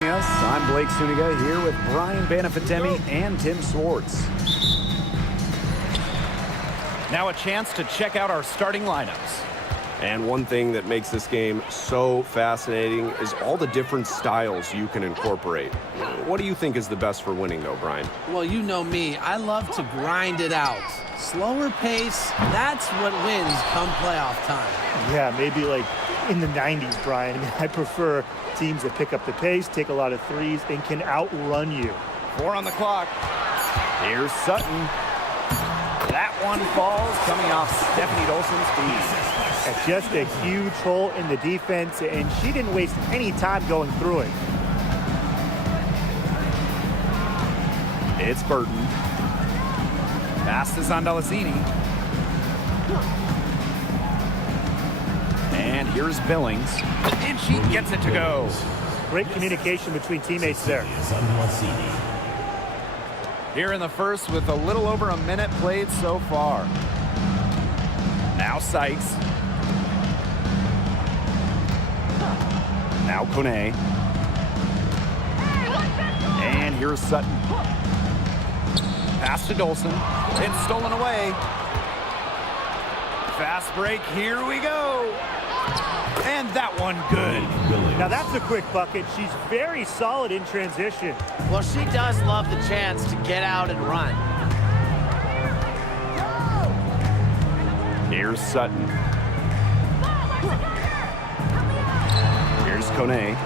Yes, I'm Blake Suniga here with Brian Banafitemi and Tim Swartz. Now a chance to check out our starting lineups. And one thing that makes this game so fascinating is all the different styles you can incorporate. What do you think is the best for winning, though, Brian? Well, you know me. I love to grind it out. Slower pace, that's what wins come playoff time. Yeah, maybe like in the 90s, Brian. I mean, I prefer teams that pick up the pace, take a lot of threes, and can outrun you. 4 on the clock. Here's Sutton. That one falls coming off Stephanie Dolson's feet. That's just a huge hole in the defense, and she didn't waste any time going through it. It's Burton. Pass to Zondalasini. And here's Billings. And she gets it to go. Great communication between teammates there. Here in the first with a little over a minute played so far. Now Sykes. Now Kone. And here's Sutton. Pass to Dolson. It's stolen away. Fast break. Here we go. And that one good. Now that's a quick bucket. She's very solid in transition. Well, she does love the chance to get out and run. Here's Sutton. Here's Kone.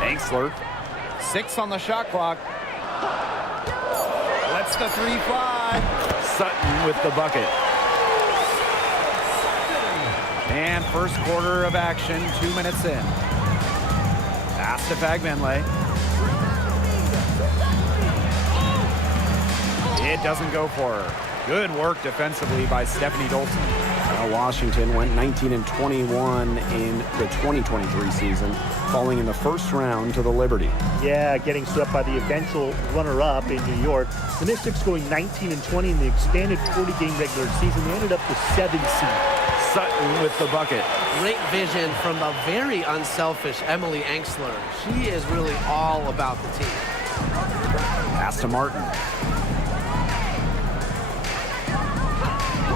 Angsler. 6 on the shot clock. Lets the 3 fly. Sutton with the bucket. And first quarter of action, 2 minutes in. Pass to Fagbenle. It doesn't go for her. Good work defensively by Stephanie Dolson. Washington went 19-21 in the 2023 season, falling in the first round to the Liberty. Yeah, getting swept by the eventual runner-up in New York. The Mystics going 19-20 in the expanded 40-game regular season. They ended up the 7th seed. Sutton with the bucket. Great vision from the very unselfish Emily Angsler. She is really all about the team. Pass to Martin.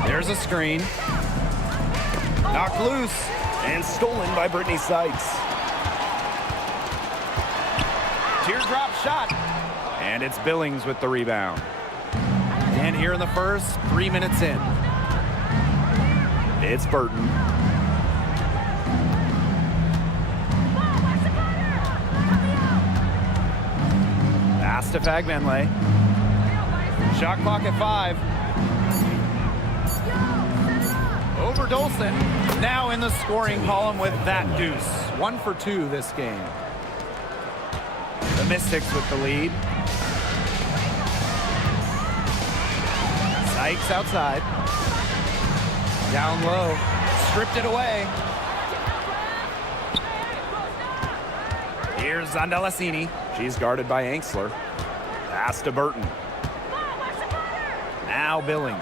There's a screen. Knocked loose and stolen by Brittany Sykes. Teardrop shot. And it's Billings with the rebound. And here in the first, 3 minutes in. It's Burton. Pass to Fagbenle. Shot clock at 5. Over Dolson. Now in the scoring column with that deuce. 1 for 2 this game. The Mystics with the lead. Sykes outside. Down low. Stripped it away. Here's Zondalasini. She's guarded by Angsler. Pass to Burton. Now Billings.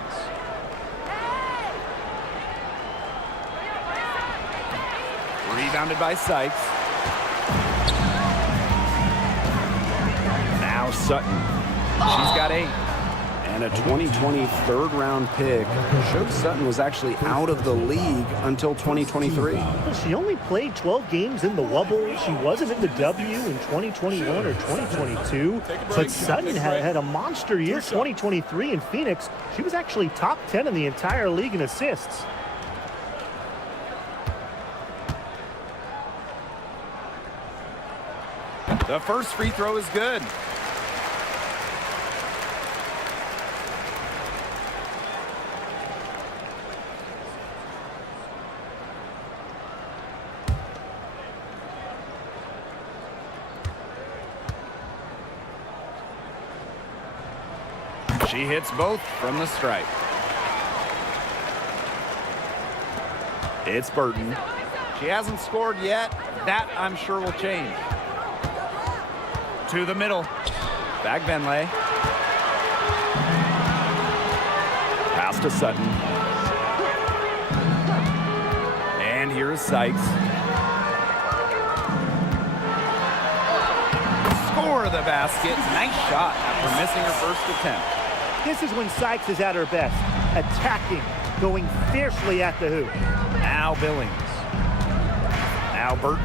Rebounded by Sykes. Now Sutton. She's got 8. And a 2020 third-round pick showed Sutton was actually out of the league until 2023. Well, she only played 12 games in the Wubble. She wasn't in the W in 2021 or 2022. But Sutton had a monster year, 2023 in Phoenix. She was actually top 10 in the entire league in assists. The first free throw is good. She hits both from the stripe. It's Burton. She hasn't scored yet. That, I'm sure, will change. To the middle. Fagbenle. Pass to Sutton. And here is Sykes. the basket. Nice shot after missing her first attempt. This is when Sykes is at her best, attacking, going fiercely at the hoop. Now Billings. Now Burton.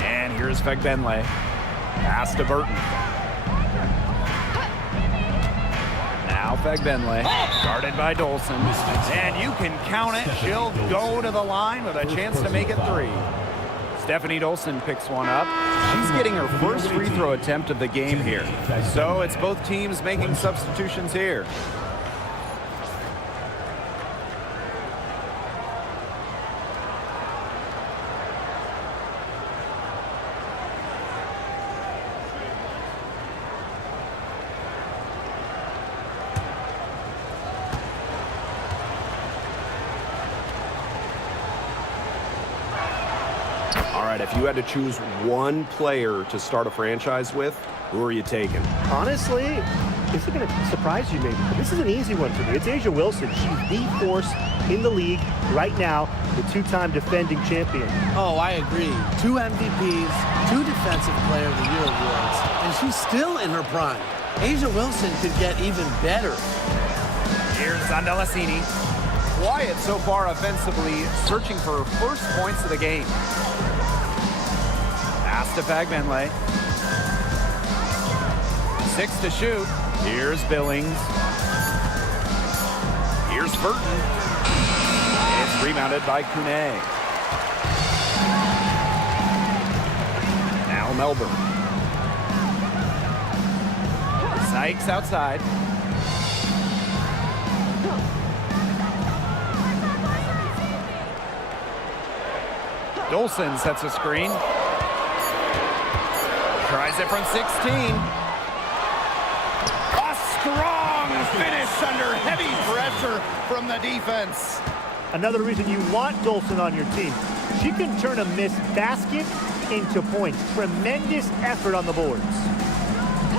And here's Fagbenle. Pass to Burton. Now Fagbenle, guarded by Dolson. And you can count it. She'll go to the line with a chance to make it 3. Stephanie Dolson picks one up. She's getting her first free throw attempt of the game here. So it's both teams making substitutions here. All right, if you had to choose one player to start a franchise with, who are you taking? Honestly, this is going to surprise you maybe, but this is an easy one for me. It's A'ja Wilson. She's the force in the league right now, the 2-time defending champion. Oh, I agree. 2 MVPs, 2 Defensive Player of the Year awards, and she's still in her prime. A'ja Wilson could get even better. Here's Zandalasini. Quiet so far offensively, searching for her first points of the game. Pass to Fagbenle. 6 to shoot. Here's Billings. Here's Burton. It's rebounded by Kune. Now Melbourne. Sykes outside. Dolson sets a screen. Tries it from 16. A strong finish under heavy pressure from the defense. Another reason you want Dolson on your team. She can turn a missed basket into points. Tremendous effort on the boards.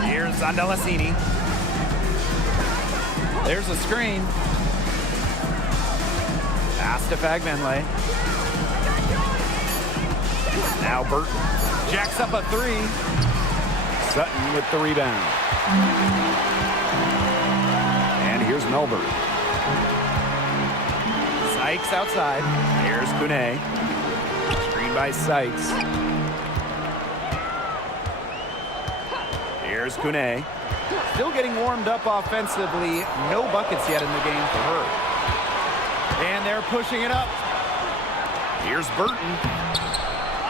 Here's Zandalasini. There's a screen. Pass to Fagbenle. Now Burton jacks up a 3. Sutton with the rebound. And here's Melbourne. Sykes outside. Here's Kune. Screen by Sykes. Here's Kune. Still getting warmed up offensively. No buckets yet in the game for her. And they're pushing it up. Here's Burton.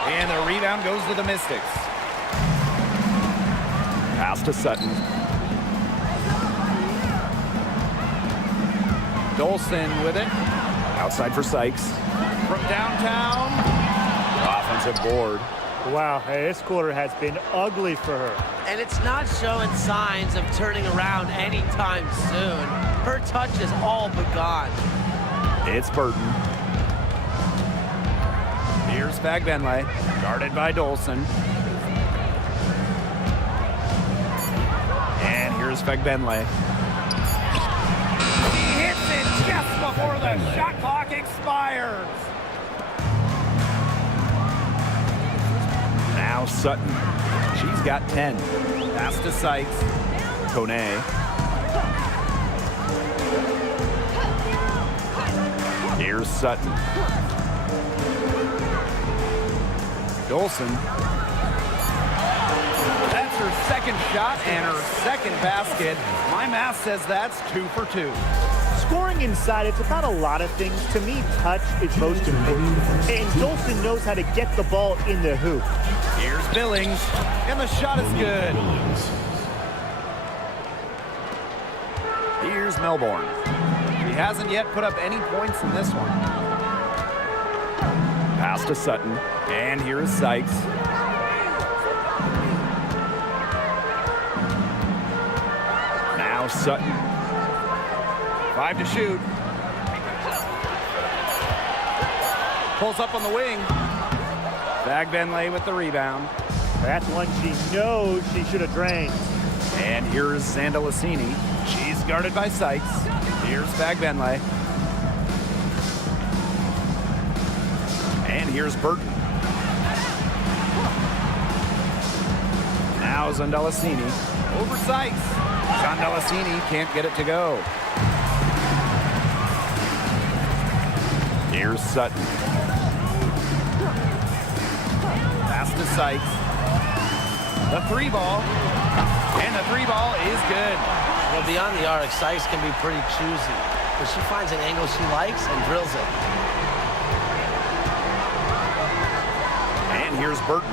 And the rebound goes to the Mystics. Pass to Sutton. Dolson with it. Outside for Sykes. From downtown. Offensive board. Wow, hey, this quarter has been ugly for her. And it's not showing signs of turning around anytime soon. Her touch is all but gone. It's Burton. Here's Fagbenle, guarded by Dolson. And here's Fagbenle. He hits it just before the shot clock expires. Now Sutton. She's got 10. Pass to Sykes. Kone. Here's Sutton. Dolson. That's her second shot and her second basket. My math says that's 2 for 2. Scoring inside, it's about a lot of things. To me, touch is most important. And Dolson knows how to get the ball in the hoop. Here's Billings, and the shot is good. Here's Melbourne. He hasn't yet put up any points in this one. Pass to Sutton, and here is Sykes. Now Sutton. 5 to shoot. Pulls up on the wing. Fagbenle with the rebound. That's one she knows she should have drained. And here's Zandalasini. She's guarded by Sykes. Here's Fagbenle. And here's Burton. Now Zondelasini over Sykes. Zondelasini can't get it to go. Here's Sutton. Pass to Sykes. The three ball. And the three ball is good. Well, beyond the arc, Sykes can be pretty choosy, but she finds an angle she likes and drills it. And here's Burton.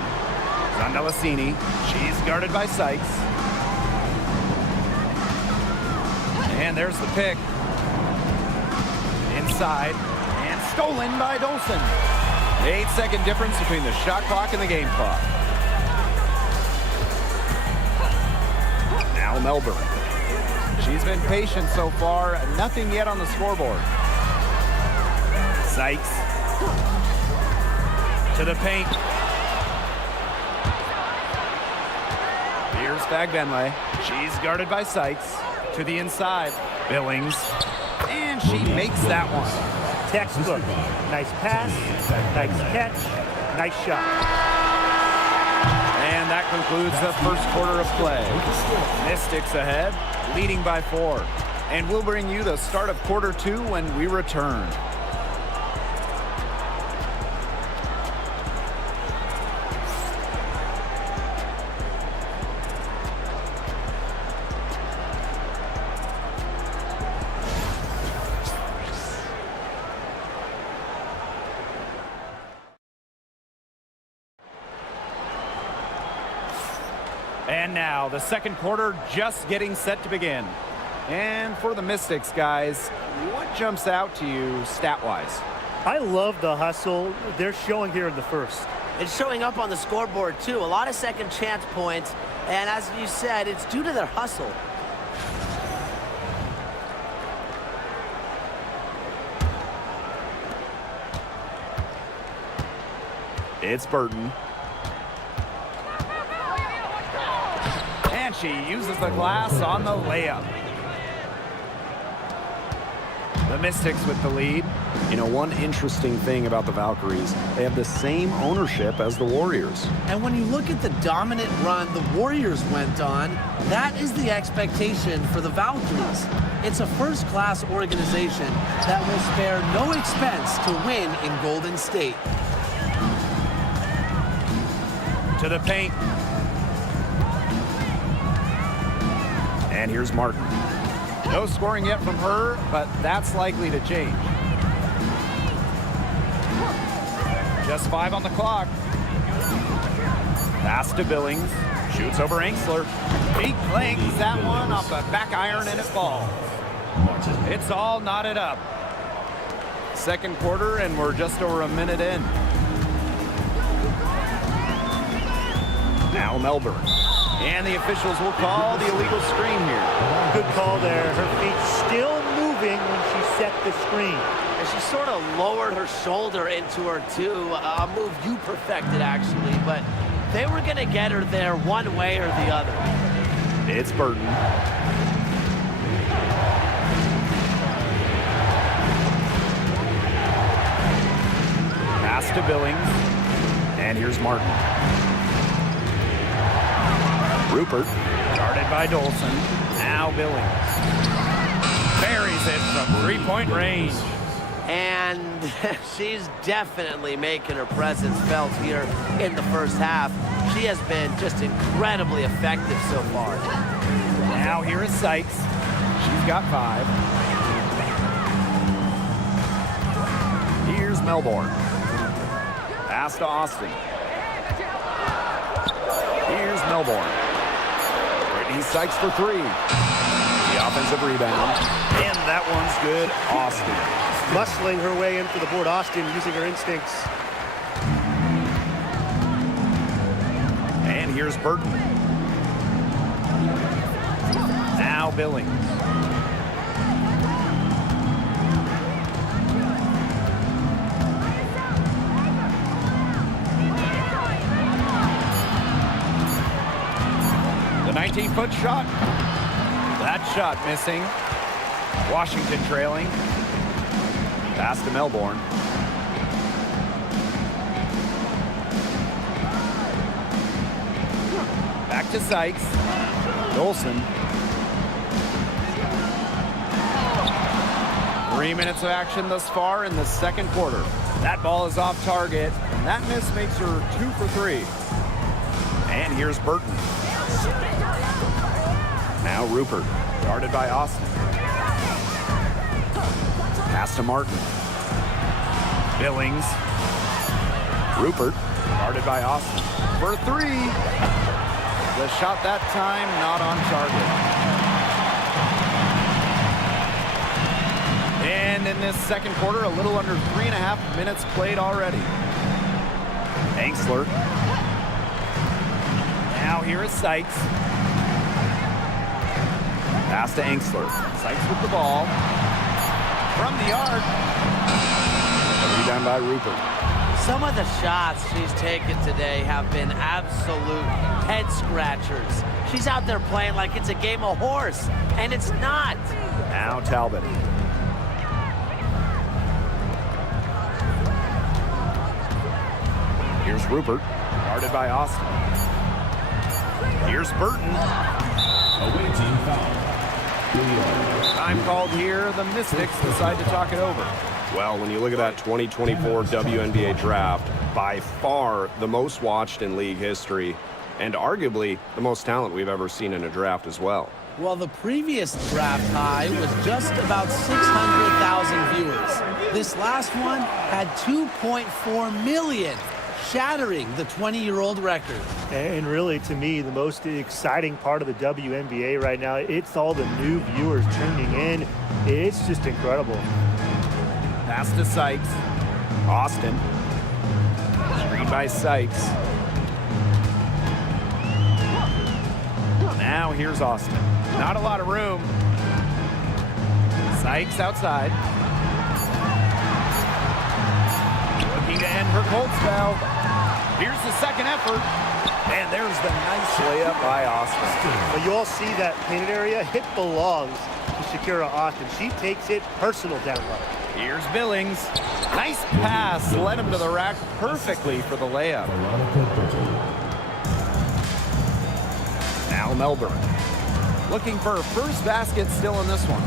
Zondelasini. She's guarded by Sykes. And there's the pick. Inside. And stolen by Dolson. 8-second difference between the shot clock and the game clock. Now Melbourne. She's been patient so far. Nothing yet on the scoreboard. Sykes. To the paint. Here's Fagbenle. She's guarded by Sykes. To the inside. Billings. And she makes that one. Textbook. Nice pass, nice catch, nice shot. And that concludes the first quarter of play. Mystics ahead, leading by 4. And we'll bring you the start of quarter 2 when we return. And now the second quarter just getting set to begin. And for the Mystics, guys, what jumps out to you stat-wise? I love the hustle they're showing here in the first. It's showing up on the scoreboard, too. A lot of second chance points. And as you said, it's due to their hustle. It's Burton. And she uses the glass on the layup. The Mystics with the lead. You know, one interesting thing about the Valkyries, they have the same ownership as the Warriors. And when you look at the dominant run the Warriors went on, that is the expectation for the Valkyries. It's a first-class organization that will spare no expense to win in Golden State. To the paint. And here's Martin. No scoring yet from her, but that's likely to change. Just 5 on the clock. Pass to Billings. Shoots over Angsler. He clangs that one off the back iron and it falls. It's all knotted up. Second quarter, and we're just over a minute in. Now Melbourne. And the officials will call the illegal screen here. Good call there. Her feet still moving when she set the screen. And she sort of lowered her shoulder into her, too. A move you perfected, actually. But they were going to get her there one way or the other. It's Burton. Pass to Billings. And here's Martin. Rupert. Guarded by Dolson. Now Billings. Buries it from three-point range. And she's definitely making her presence felt here in the first half. She has been just incredibly effective so far. Now here is Sykes. She's got 5. Here's Melbourne. Pass to Austin. Here's Melbourne. Brittany Sykes for 3. The offensive rebound. And that one's good. Austin. Muscling her way into the board. Austin using her instincts. And here's Burton. Now Billings. The 19-foot shot. That shot missing. Washington trailing. Pass to Melbourne. Back to Sykes. Dolson. 3 minutes of action thus far in the second quarter. That ball is off target, and that miss makes her 2 for 3. And here's Burton. Now Rupert, guarded by Austin. Pass to Martin. Billings. Rupert, guarded by Austin. For 3. The shot that time not on target. And in this second quarter, a little under 3.5 minutes played already. Angsler. Now here is Sykes. Pass to Angsler. Sykes with the ball. From the arc. Rebound by Rupert. Some of the shots she's taken today have been absolute head scratchers. She's out there playing like it's a game of horse, and it's not. Now Talbot. Here's Rupert, guarded by Austin. Here's Burton. Away team foul. Time called here. The Mystics decide to talk it over. Well, when you look at that 2024 WNBA draft, by far the most watched in league history, and arguably the most talent we've ever seen in a draft as well. Well, the previous draft high was just about 600,000 viewers. This last one had 2.4 million, shattering the 20-year-old record. And really, to me, the most exciting part of the WNBA right now, it's all the new viewers tuning in. It's just incredible. Pass to Sykes. Austin. Screen by Sykes. Now here's Austin. Not a lot of room. Sykes outside. Looking to end her cold spell. Here's the second effort. And there's the nice layup by Austin. But you all see that painted area? It belongs to Shakira Austin. She takes it personal down low. Here's Billings. Nice pass. Led him to the rack perfectly for the layup. Now Melbourne. Looking for her first basket still in this one.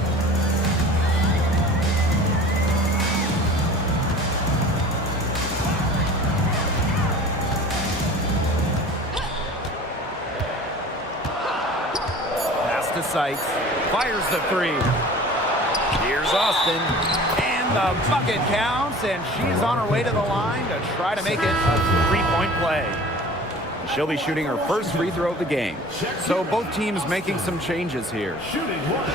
Pass to Sykes. Fires the 3. Here's Austin. And the bucket counts, and she's on her way to the line to try to make it a 3-point play. She'll be shooting her first free throw of the game. So both teams making some changes here. Shooting one.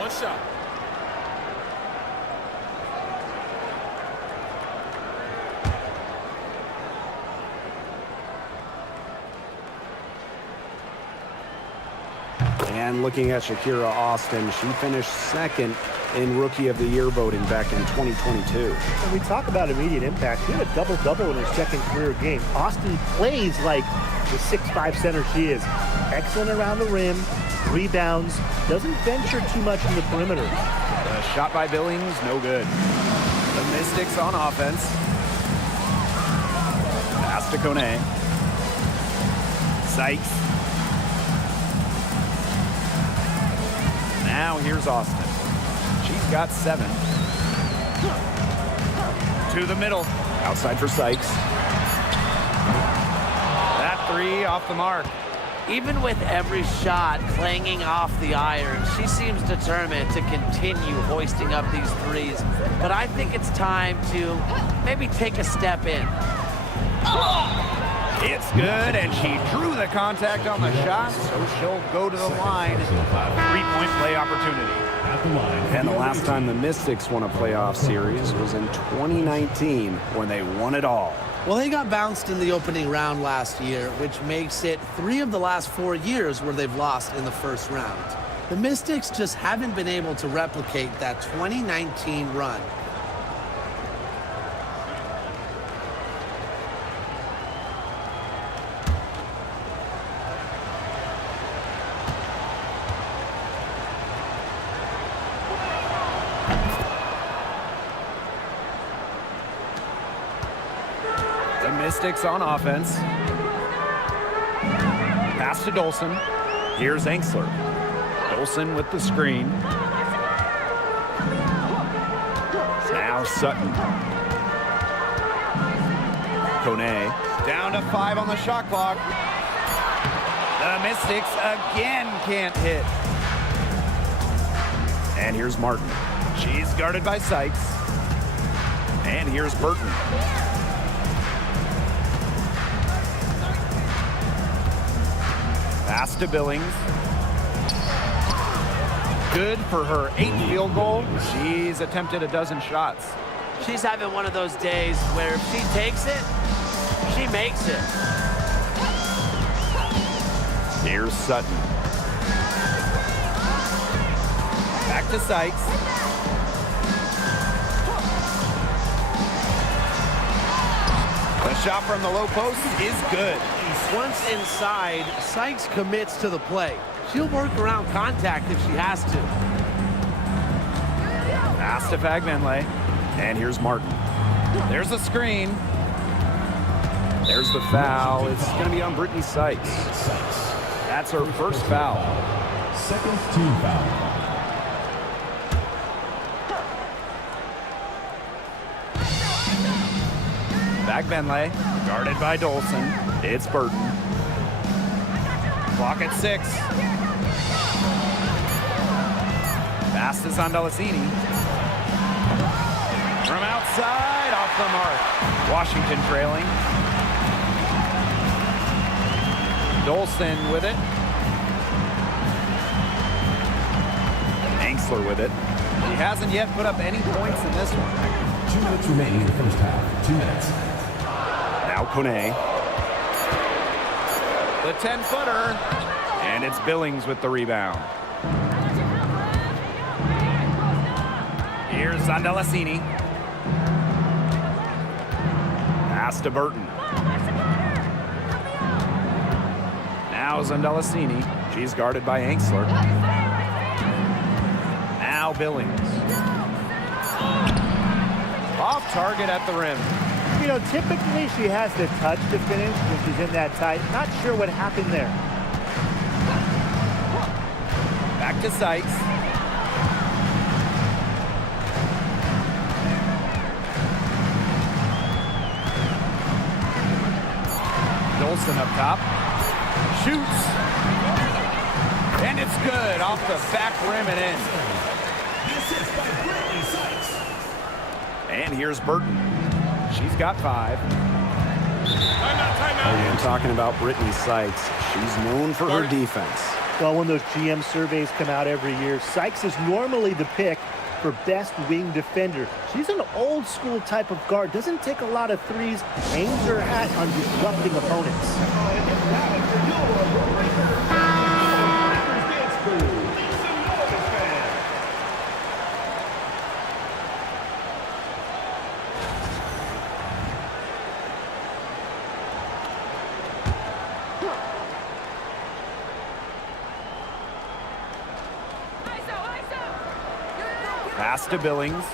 One shot. And looking at Shakira Austin, she finished second in Rookie of the Year voting back in 2022. When we talk about immediate impact, she had a double-double in her second career game. Austin plays like the 6'5" center she is. Excellent around the rim, rebounds, doesn't venture too much in the perimeter. The shot by Billings, no good. The Mystics on offense. Pass to Kone. Sykes. Now here's Austin. She's got 7. To the middle. Outside for Sykes. That 3 off the mark. Even with every shot clanging off the iron, she seems determined to continue hoisting up these threes. But I think it's time to maybe take a step in. It's good, and she drew the contact on the shot, so she'll go to the line. 3-point play opportunity. At the line. And the last time the Mystics won a playoff series was in 2019 when they won it all. Well, they got bounced in the opening round last year, which makes it 3 of the last 4 years where they've lost in the first round. The Mystics just haven't been able to replicate that 2019 run. The Mystics on offense. Pass to Dolson. Here's Enksler. Dolson with the screen. Now Sutton. Kone. Down to 5 on the shot clock. The Mystics again can't hit. And here's Martin. She's guarded by Sykes. And here's Burton. Pass to Billings. Good for her 8th field goal. She's attempted a dozen shots. She's having one of those days where if she takes it, she makes it. Here's Sutton. Back to Sykes. The shot from the low post is good. Once inside, Sykes commits to the play. She'll work around contact if she has to. Pass to Fagbenle. And here's Martin. There's a screen. There's the foul. It's going to be on Brittany Sykes. That's her first foul. Second team foul. Fagbenle, guarded by Dolson. It's Burton. Clock at 6. Pass to Zondalacini. From outside, off the mark. Washington trailing. Dolson with it. Enksler with it. He hasn't yet put up any points in this one. 2 minutes remaining in the first half. 2 minutes. Now Kone. The 10-footer. And it's Billings with the rebound. Here's Zondalacini. Pass to Burton. Now Zondalacini. She's guarded by Enksler. Now Billings. Off target at the rim. You know, typically she has the touch to finish when she's in that tight. Not sure what happened there. Back to Sykes. Dolson up top. Shoots. And it's good. Off the back rim and in. And here's Burton. She's got 5. And talking about Brittany Sykes, she's known for her defense. Well, when those GM surveys come out every year, Sykes is normally the pick for best wing defender. She's an old school type of guard, doesn't take a lot of threes, aims her hat on disrupting opponents. Pass to Billings.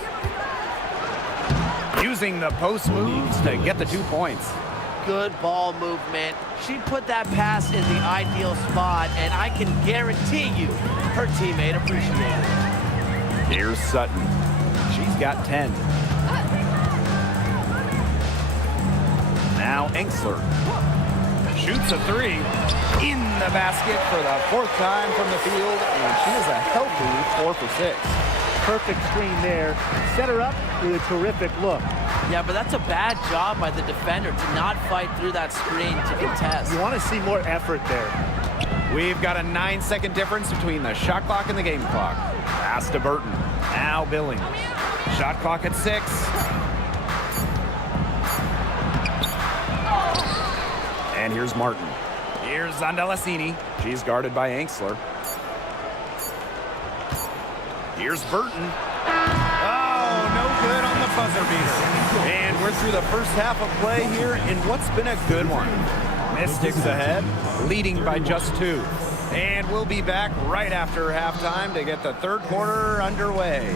Using the post moves to get the 2 points. Good ball movement. She put that pass in the ideal spot, and I can guarantee you her teammate appreciated it. Here's Sutton. She's got 10. Now Enksler. Shoots a 3 in the basket for the 4th time from the field, and she is a healthy 4 for 6. Perfect screen there. Set her up with a terrific look. Yeah, but that's a bad job by the defender to not fight through that screen to contest. You want to see more effort there. We've got a 9-second difference between the shot clock and the game clock. Pass to Burton. Now Billings. Shot clock at 6. And here's Martin. Here's Zondalacini. She's guarded by Enksler. Here's Burton. Oh, no good on the buzzer beater. And we're through the first half of play here in what's been a good one. Mystics ahead, leading by just 2. And we'll be back right after halftime to get the 3rd quarter underway.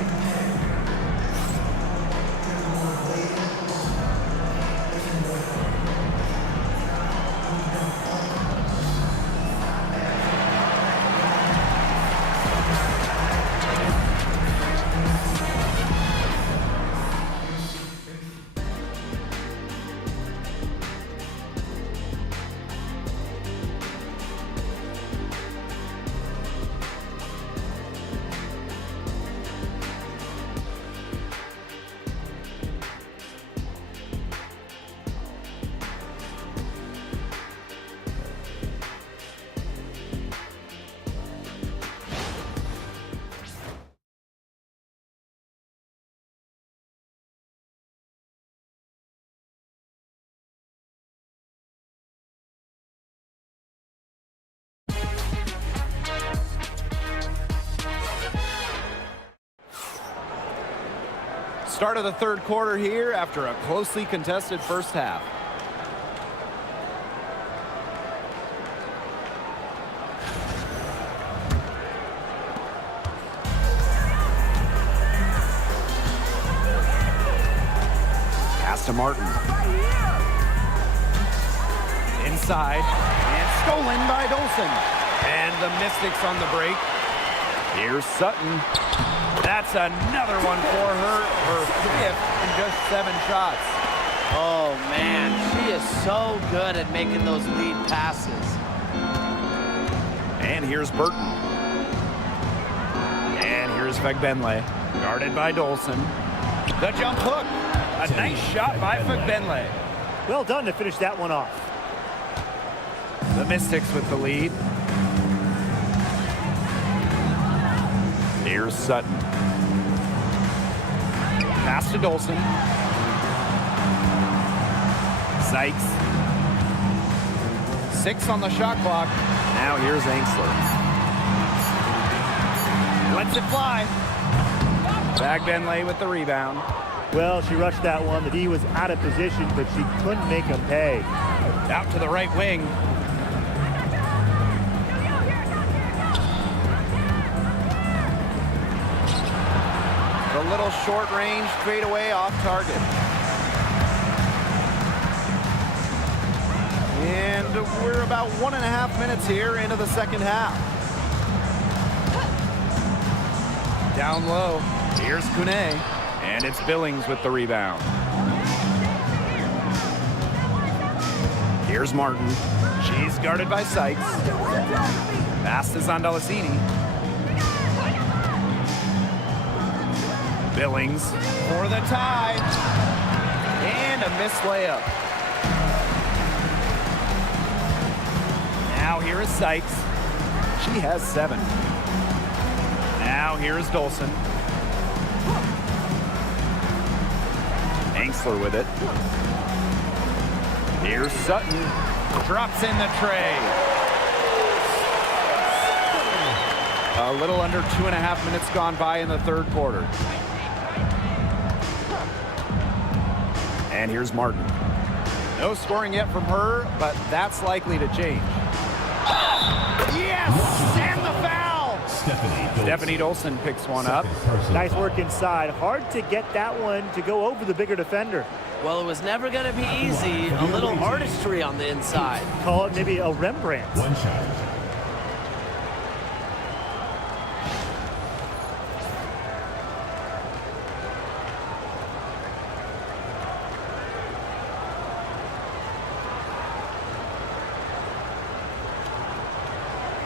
Start of the third quarter here after a closely contested first half. Pass to Martin. Inside, and stolen by Dolson. And the Mystics on the break. Here's Sutton. That's another one for her fifth in just 7 shots. Oh, man, she is so good at making those lead passes. And here's Burton. And here's Fagbenle, guarded by Dolson. The jump hook. A nice shot by Fagbenle. Well done to finish that one off. The Mystics with the lead. Here's Sutton. Pass to Dolson. Sykes. 6 on the shot clock. Now here's Angsler. Lets it fly. Fagbenle with the rebound. Well, she rushed that one. The D was out of position, but she couldn't make him pay. Out to the right wing. A little short-range fadeaway off target. And we're about 1.5 minutes here into the second half. Down low. Here's Kune. And it's Billings with the rebound. Here's Martin. She's guarded by Sykes. Pass to Zondalesini. Billings for the tie. And a missed layup. Now here is Sykes. She has 7. Now here is Dolson. Angsler with it. Here's Sutton. Drops in the tray. A little under 2.5 minutes gone by in the third quarter. And here's Martin. No scoring yet from her, but that's likely to change. Yes! And the foul! Stephanie Dolson picks one up. Nice work inside. Hard to get that one to go over the bigger defender. Well, it was never going to be easy. A little artistry on the inside. Call it maybe a Rembrandt. One shot.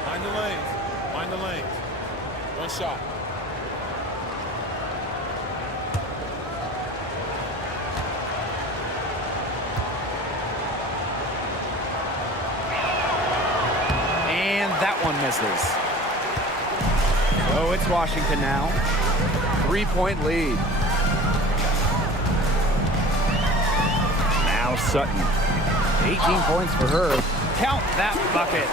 Find the lanes. Find the lanes. One shot. And that one misses. So it's Washington now. 3-point lead. Now Sutton. 18 points for her. Count that bucket.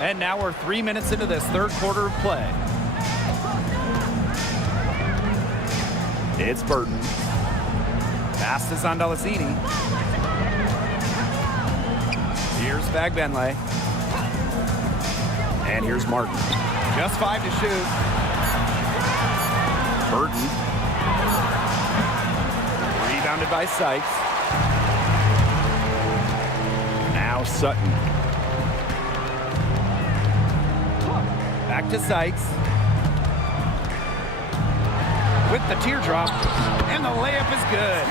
And now we're 3 minutes into this third quarter of play. It's Burton. Pass to Zondalesini. Here's Fagbenle. And here's Martin. Just 5 to shoot. Burton. Rebounded by Sykes. Now Sutton. Back to Sykes. With the teardrop. And the layup is good.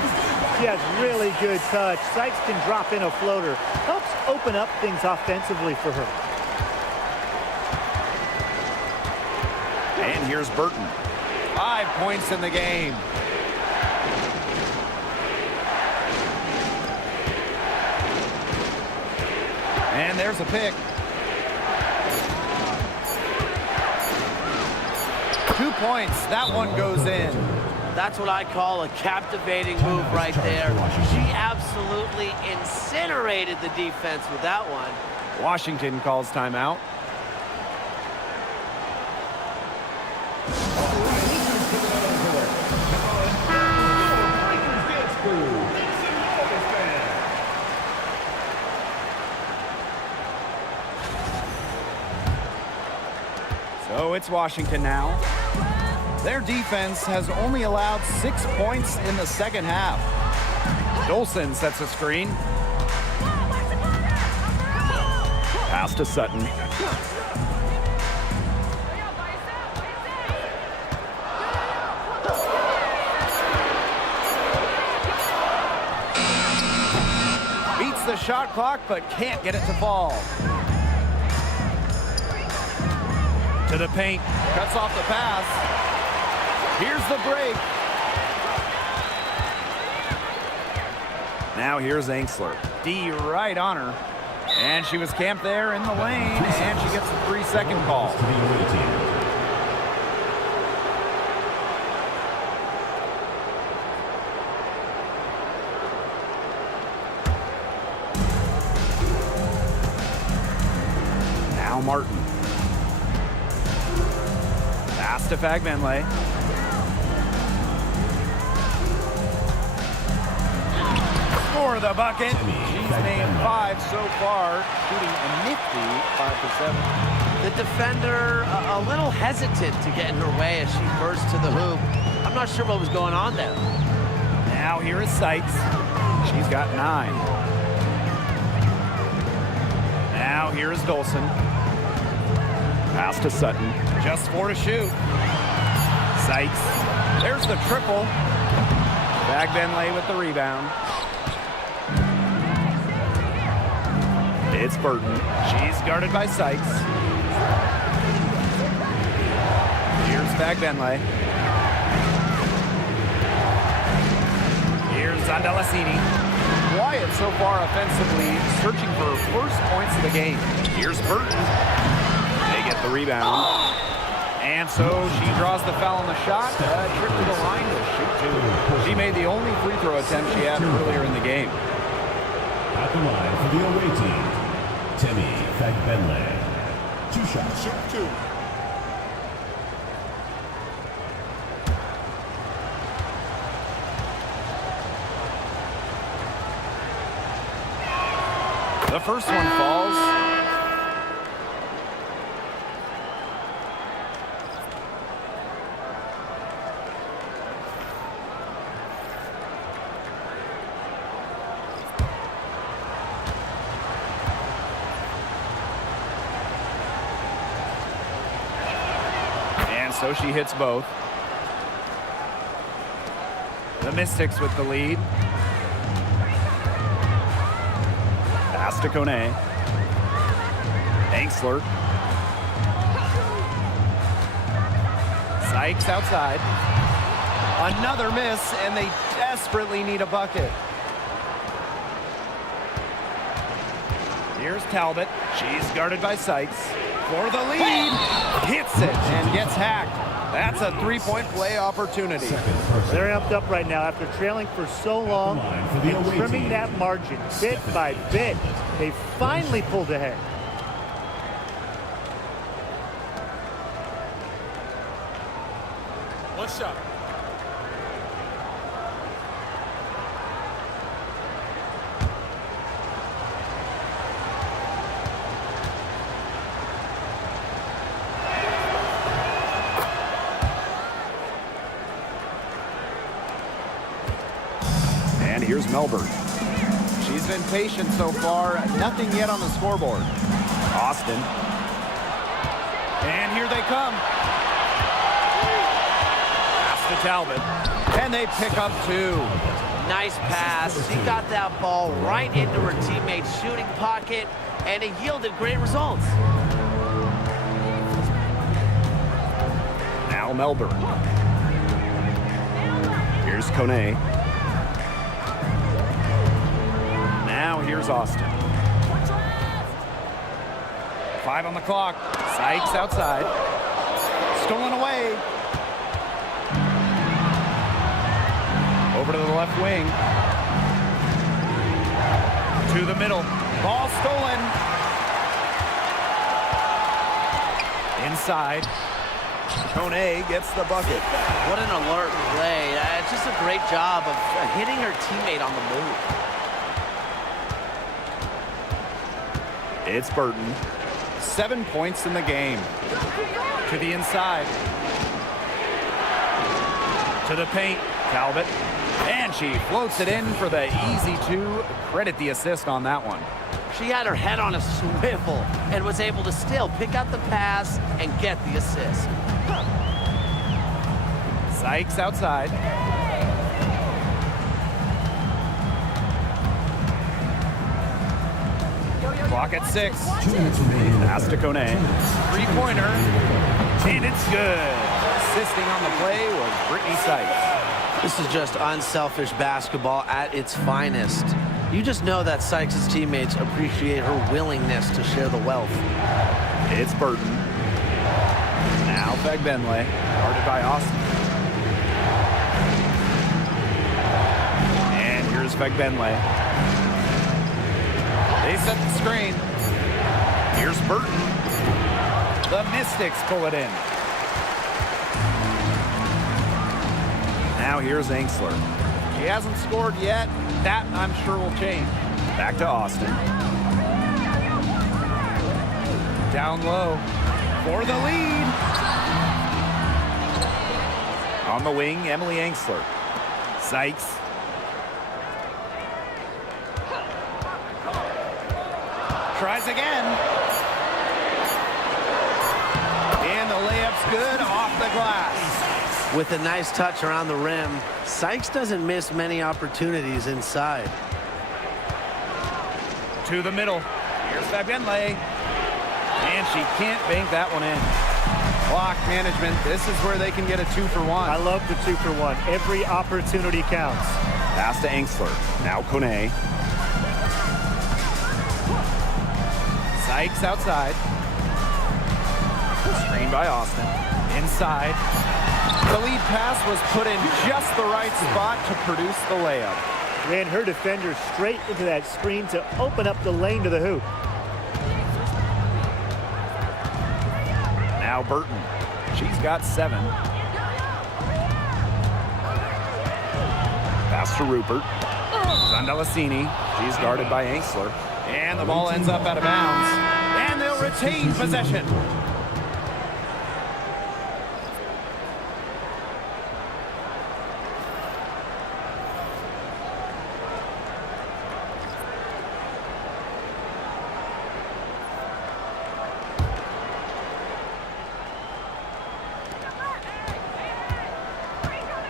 She has really good touch. Sykes can drop in a floater. Helps open up things offensively for her. And here's Burton. 5 points in the game. And there's a pick. 2 points. That one goes in. That's what I call a captivating move right there. She absolutely incinerated the defense with that one. Washington calls timeout. So it's Washington now. Their defense has only allowed 6 points in the second half. Dolson sets a screen. Pass to Sutton. Beats the shot clock, but can't get it to fall. To the paint. Cuts off the pass. Here's the break. Now here's Angsler. D right on her. And she was camped there in the lane, and she gets a 3-second call. To the away team. Now Martin. Pass to Fagbenle. For the bucket. She's made 5 so far, shooting a nifty 5 for 7. The defender a little hesitant to get in her way as she burst to the hoop. I'm not sure what was going on there. Now here is Sykes. She's got 9. Now here is Dolson. Pass to Sutton. Just 4 to shoot. Sykes. There's the triple. Fagbenle with the rebound. It's Burton. She's guarded by Sykes. Here's Fagbenle. Here's Zandalasini. Quiet so far offensively, searching for her first points of the game. Here's Burton. They get the rebound. And so she draws the foul on the shot. Trip to the line to shoot 2. She made the only free throw attempt she had earlier in the game. At the line for the away team, Timmy Fagbenle. 2 shots. Shoot 2. The first one falls. So she hits both. The Mystics with the lead. Pass to Kone. Angsler. Sykes outside. Another miss, and they desperately need a bucket. Here's Talbot. She's guarded by Sykes. For the lead, hits it and gets hacked. That's a 3-point play opportunity. They're amped up right now after trailing for so long and trimming that margin bit by bit. They finally pulled ahead. One shot. Here's Melbourne. She's been patient so far. Nothing yet on the scoreboard. Austin. And here they come. Pass to Talbot. And they pick up 2. Nice pass. She got that ball right into her teammate's shooting pocket, and it yielded great results. Now Melbourne. Here's Kone. Now here's Austin. 5 on the clock. Sykes outside. Stolen away. Over to the left wing. To the middle. Ball stolen. Inside. Kone gets the bucket. What an alert play. It's just a great job of hitting her teammate on the move. It's Burton. 7 points in the game. To the inside. To the paint. Talbot. And she floats it in for the easy two. Credit the assist on that one. She had her head on a swivel and was able to still pick out the pass and get the assist. Sykes outside. Clock at 6. Pass to Kone. Three-pointer. And it's good. Assisting on the play was Brittany Sykes. This is just unselfish basketball at its finest. You just know that Sykes' teammates appreciate her willingness to share the wealth. It's Burton. Now Fegbenle, guarded by Austin. And here's Fegbenle. They set the screen. Here's Burton. The Mystics pull it in. Now here's Angsler. She hasn't scored yet. That, I'm sure, will change. Back to Austin. Down low for the lead. On the wing, Emily Angsler. Sykes. Tries again. And the layup's good off the glass. With a nice touch around the rim, Sykes doesn't miss many opportunities inside. To the middle. Here's Fabien-Lay. And she can't bank that one in. Clock management. This is where they can get a 2-for-1. I love the 2-for-1. Every opportunity counts. Pass to Angsler. Now Kone. Sykes outside. Screen by Austin. Inside. The lead pass was put in just the right spot to produce the layup. Ran her defender straight into that screen to open up the lane to the hoop. Now Burton. She's got 7. Pass to Rupert. Zandalasini. She's guarded by Angsler. And the ball ends up out of bounds. And they'll retain possession.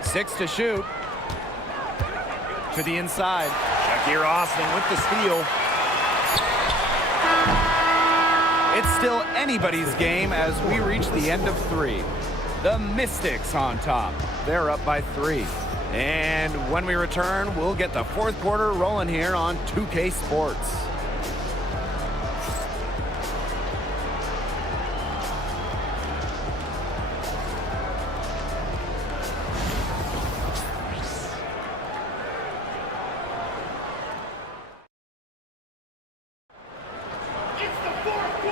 Six to shoot. To the inside. Shakir Austin with the steal. It's still anybody's game as we reach the end of 3. The Mystics on top. They're up by 3. And when we return, we'll get the fourth quarter rolling here on 2K Sports.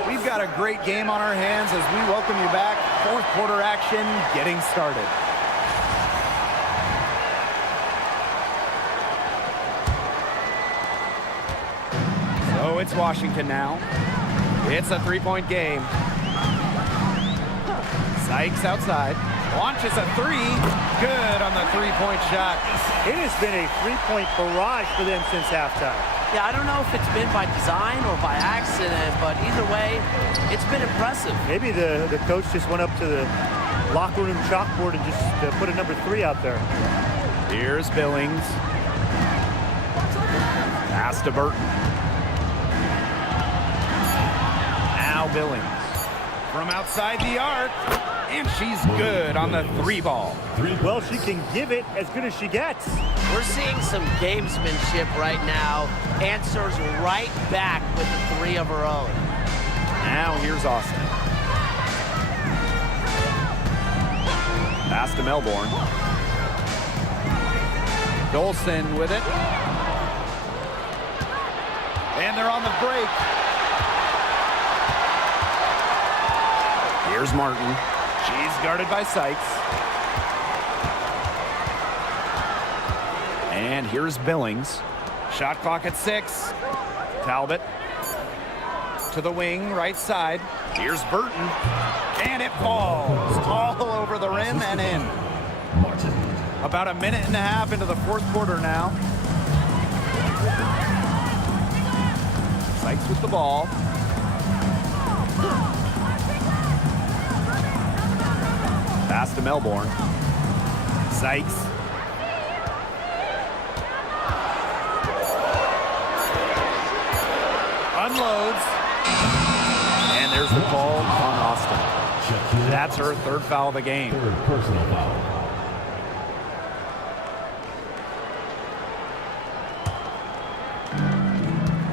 We've got a great game on our hands as we welcome you back. Fourth quarter action getting started. So it's Washington now. It's a 3-point game. Sykes outside. Launches a 3. Good on the 3-point shot. It has been a 3-point barrage for them since halftime. Yeah, I don't know if it's been by design or by accident, but either way, it's been impressive. Maybe the coach just went up to the locker room chalkboard and just put a number 3 out there. Here's Billings. Pass to Burton. Now Billings. From outside the arc. And she's good on the 3-ball. Well, she can give it as good as she gets. We're seeing some gamesmanship right now. Answers right back with the 3 of her own. Now here's Austin. Pass to Melbourne. Dolson with it. And they're on the break. Here's Martin. She's guarded by Sykes. And here's Billings. Shot clock at 6. Talbot. to the wing, right side. Here's Burton. And it falls all over the rim and in. Martin. About a minute and a half into the fourth quarter now. Sykes with the ball. Pass to Melbourne. Sykes. Unloads. And there's the call on Austin. That's her third foul of the game. Third personal foul.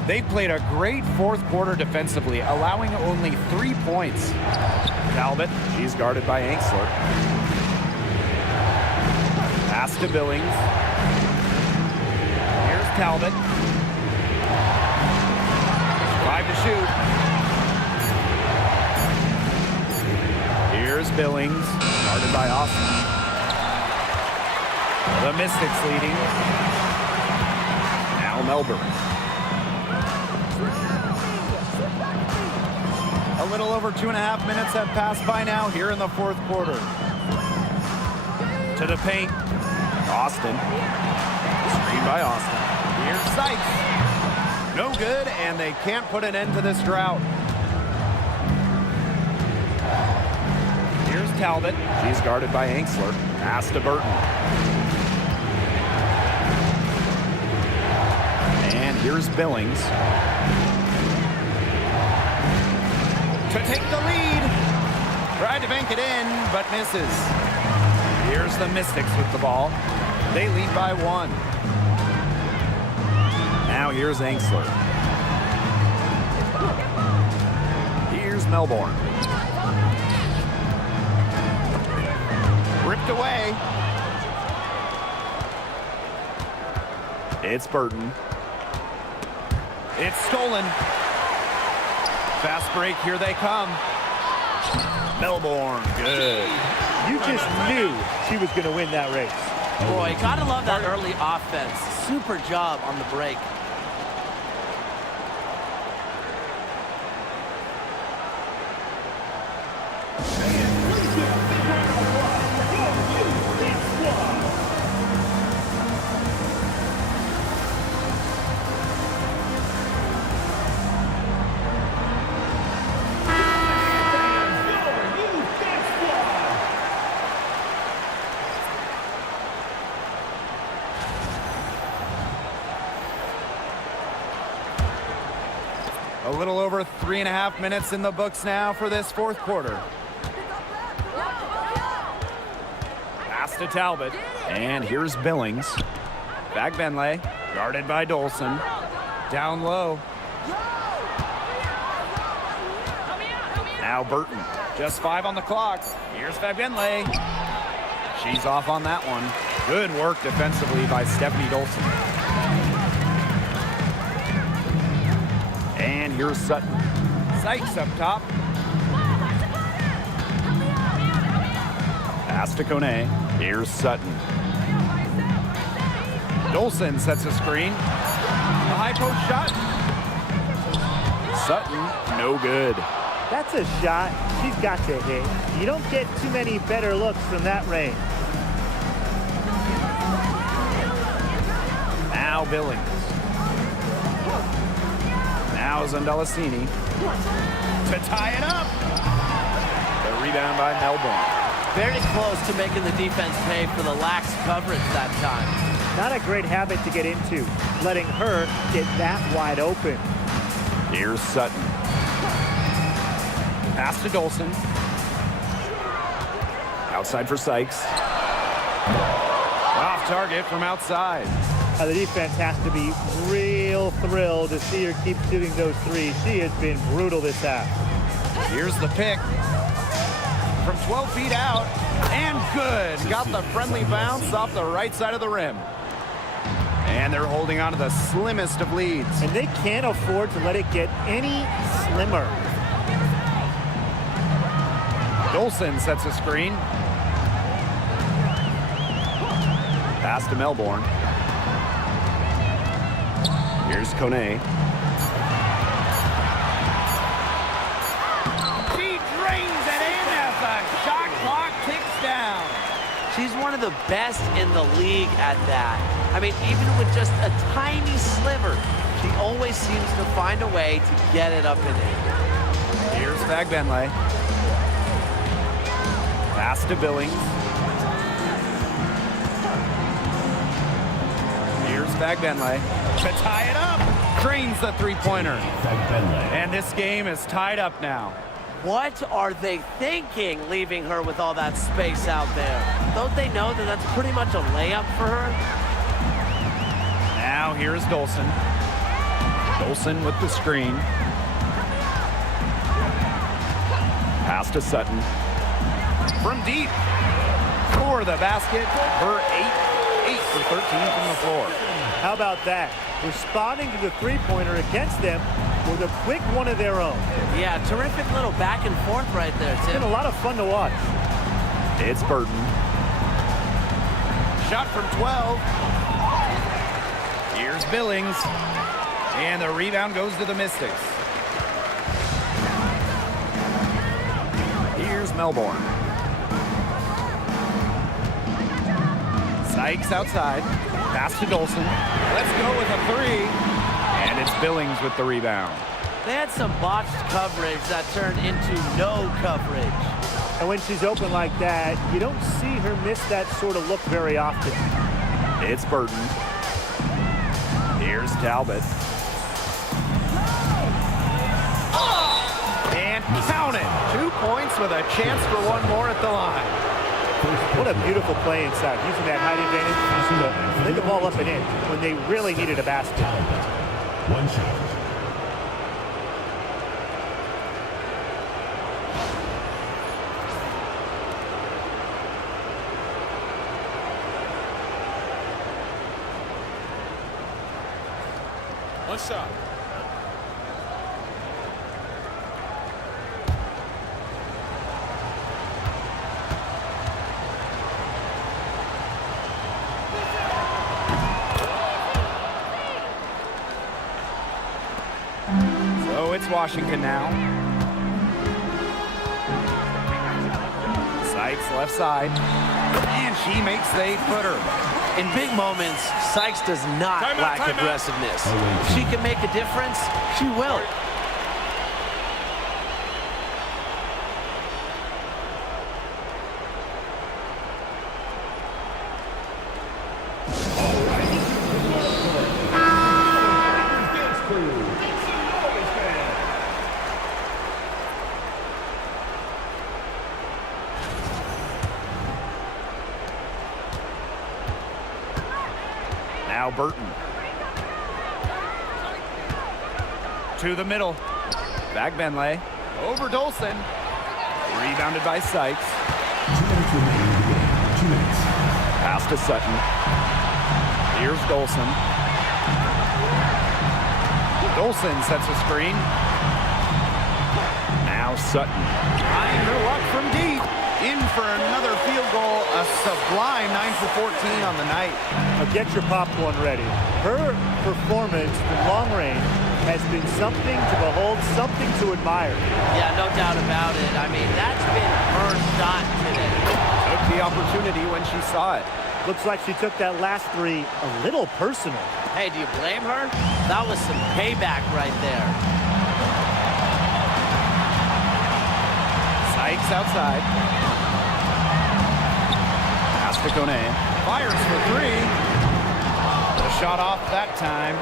They played a great fourth quarter defensively, allowing only 3 points. Talbot, she's guarded by Angsler. Pass to Billings. Here's Talbot. 5 to shoot. Here's Billings, guarded by Austin. The Mystics leading. Now Melbourne. A little over 2.5 minutes have passed by now here in the fourth quarter. To the paint. Austin. Screen by Austin. Here's Sykes. No good, and they can't put an end to this drought. Here's Talbot. She's guarded by Angsler. Pass to Burton. And here's Billings. To take the lead. Tried to bank it in, but misses. Here's the Mystics with the ball. They lead by 1. Now here's Angsler. Here's Melbourne. Ripped away. It's Burton. It's stolen. Fast break, here they come. Melbourne, good. You just knew she was going to win that race. Boy, gotta love that early offense. Super job on the break. A little over 3.5 minutes in the books now for this fourth quarter. Pass to Talbot. And here's Billings. Back Benley. Guarded by Dolson. Down low. Now Burton. Just 5 on the clock. Here's Benley. She's off on that one. Good work defensively by Stephanie Dolson. And here's Sutton. Sykes up top. Pass to Kone. Here's Sutton. Dolson sets a screen. A high post shot. Sutton, no good. That's a shot she's got to hit. You don't get too many better looks from that range. Now Billings. Now Zondelasini to tie it up. The rebound by Melbourne. Very close to making the defense pay for the lax coverage that time. Not a great habit to get into, letting her get that wide open. Here's Sutton. Pass to Dolson. Outside for Sykes. Off target from outside. The defense has to be real thrilled to see her keep shooting those threes. She has been brutal this half. Here's the pick. From 12 feet out. And good. Got the friendly bounce off the right side of the rim. And they're holding on to the slimmest of leads. And they can't afford to let it get any slimmer. Dolson sets a screen. Pass to Melbourne. Here's Kone. one of the best in the league at that. I mean, even with just a tiny sliver, she always seems to find a way to get it up and in. Here's Fagbenle. Pass to Billings. Here's Fagbenle to tie it up. Drains the three-pointer. And this game is tied up now. What are they thinking, leaving her with all that space out there? Don't they know that that's pretty much a layup for her? Now here's Dolson. Dolson with the screen. Pass to Sutton. From deep. For the basket. Her 8 for 13 from the floor. How about that? Responding to the three-pointer against them with a quick one of their own. Yeah, terrific little back and forth right there, It's Tim. been a lot of fun to watch. It's Burton. Shot from 12. Here's Billings. And the rebound goes to the Mystics. Here's Melbourne. Sykes outside. Pass to Dolson. Let's go with a three. And it's Billings with the rebound. They had some botched coverage that turned into no coverage. And when she's open like that, you don't see her miss that sort of look very often. It's Burton. Here's Talbot. And count it. 2 points with a chance for one more at the line. What a beautiful play inside, using that height advantage to lay the ball up and in when they really needed a basket. One shot. One shot. So it's Washington now. Sykes left side. And she makes the 8-footer. In big moments, Sykes does not lack aggressiveness. If she can make a difference, she will. Now Burton. To the middle. Fagbenle. Over Dolson. Rebounded by Sykes. 2 minutes remaining in the game. 2 minutes. Pass to Sutton. Here's Dolson. Dolson sets a screen. Now Sutton. Trying her luck from deep. In for another field goal. A sublime 9 for 14 on the night. Now get your popcorn ready. Her performance from long range has been something to behold, something to admire. Yeah, no doubt about it. I mean, that's been her shot today. Took the opportunity when she saw it. Looks like she took that last three a little personal. Hey, do you blame her? That was some payback right there. Sykes outside. Pass to Kone. Fires for three. The shot off that time.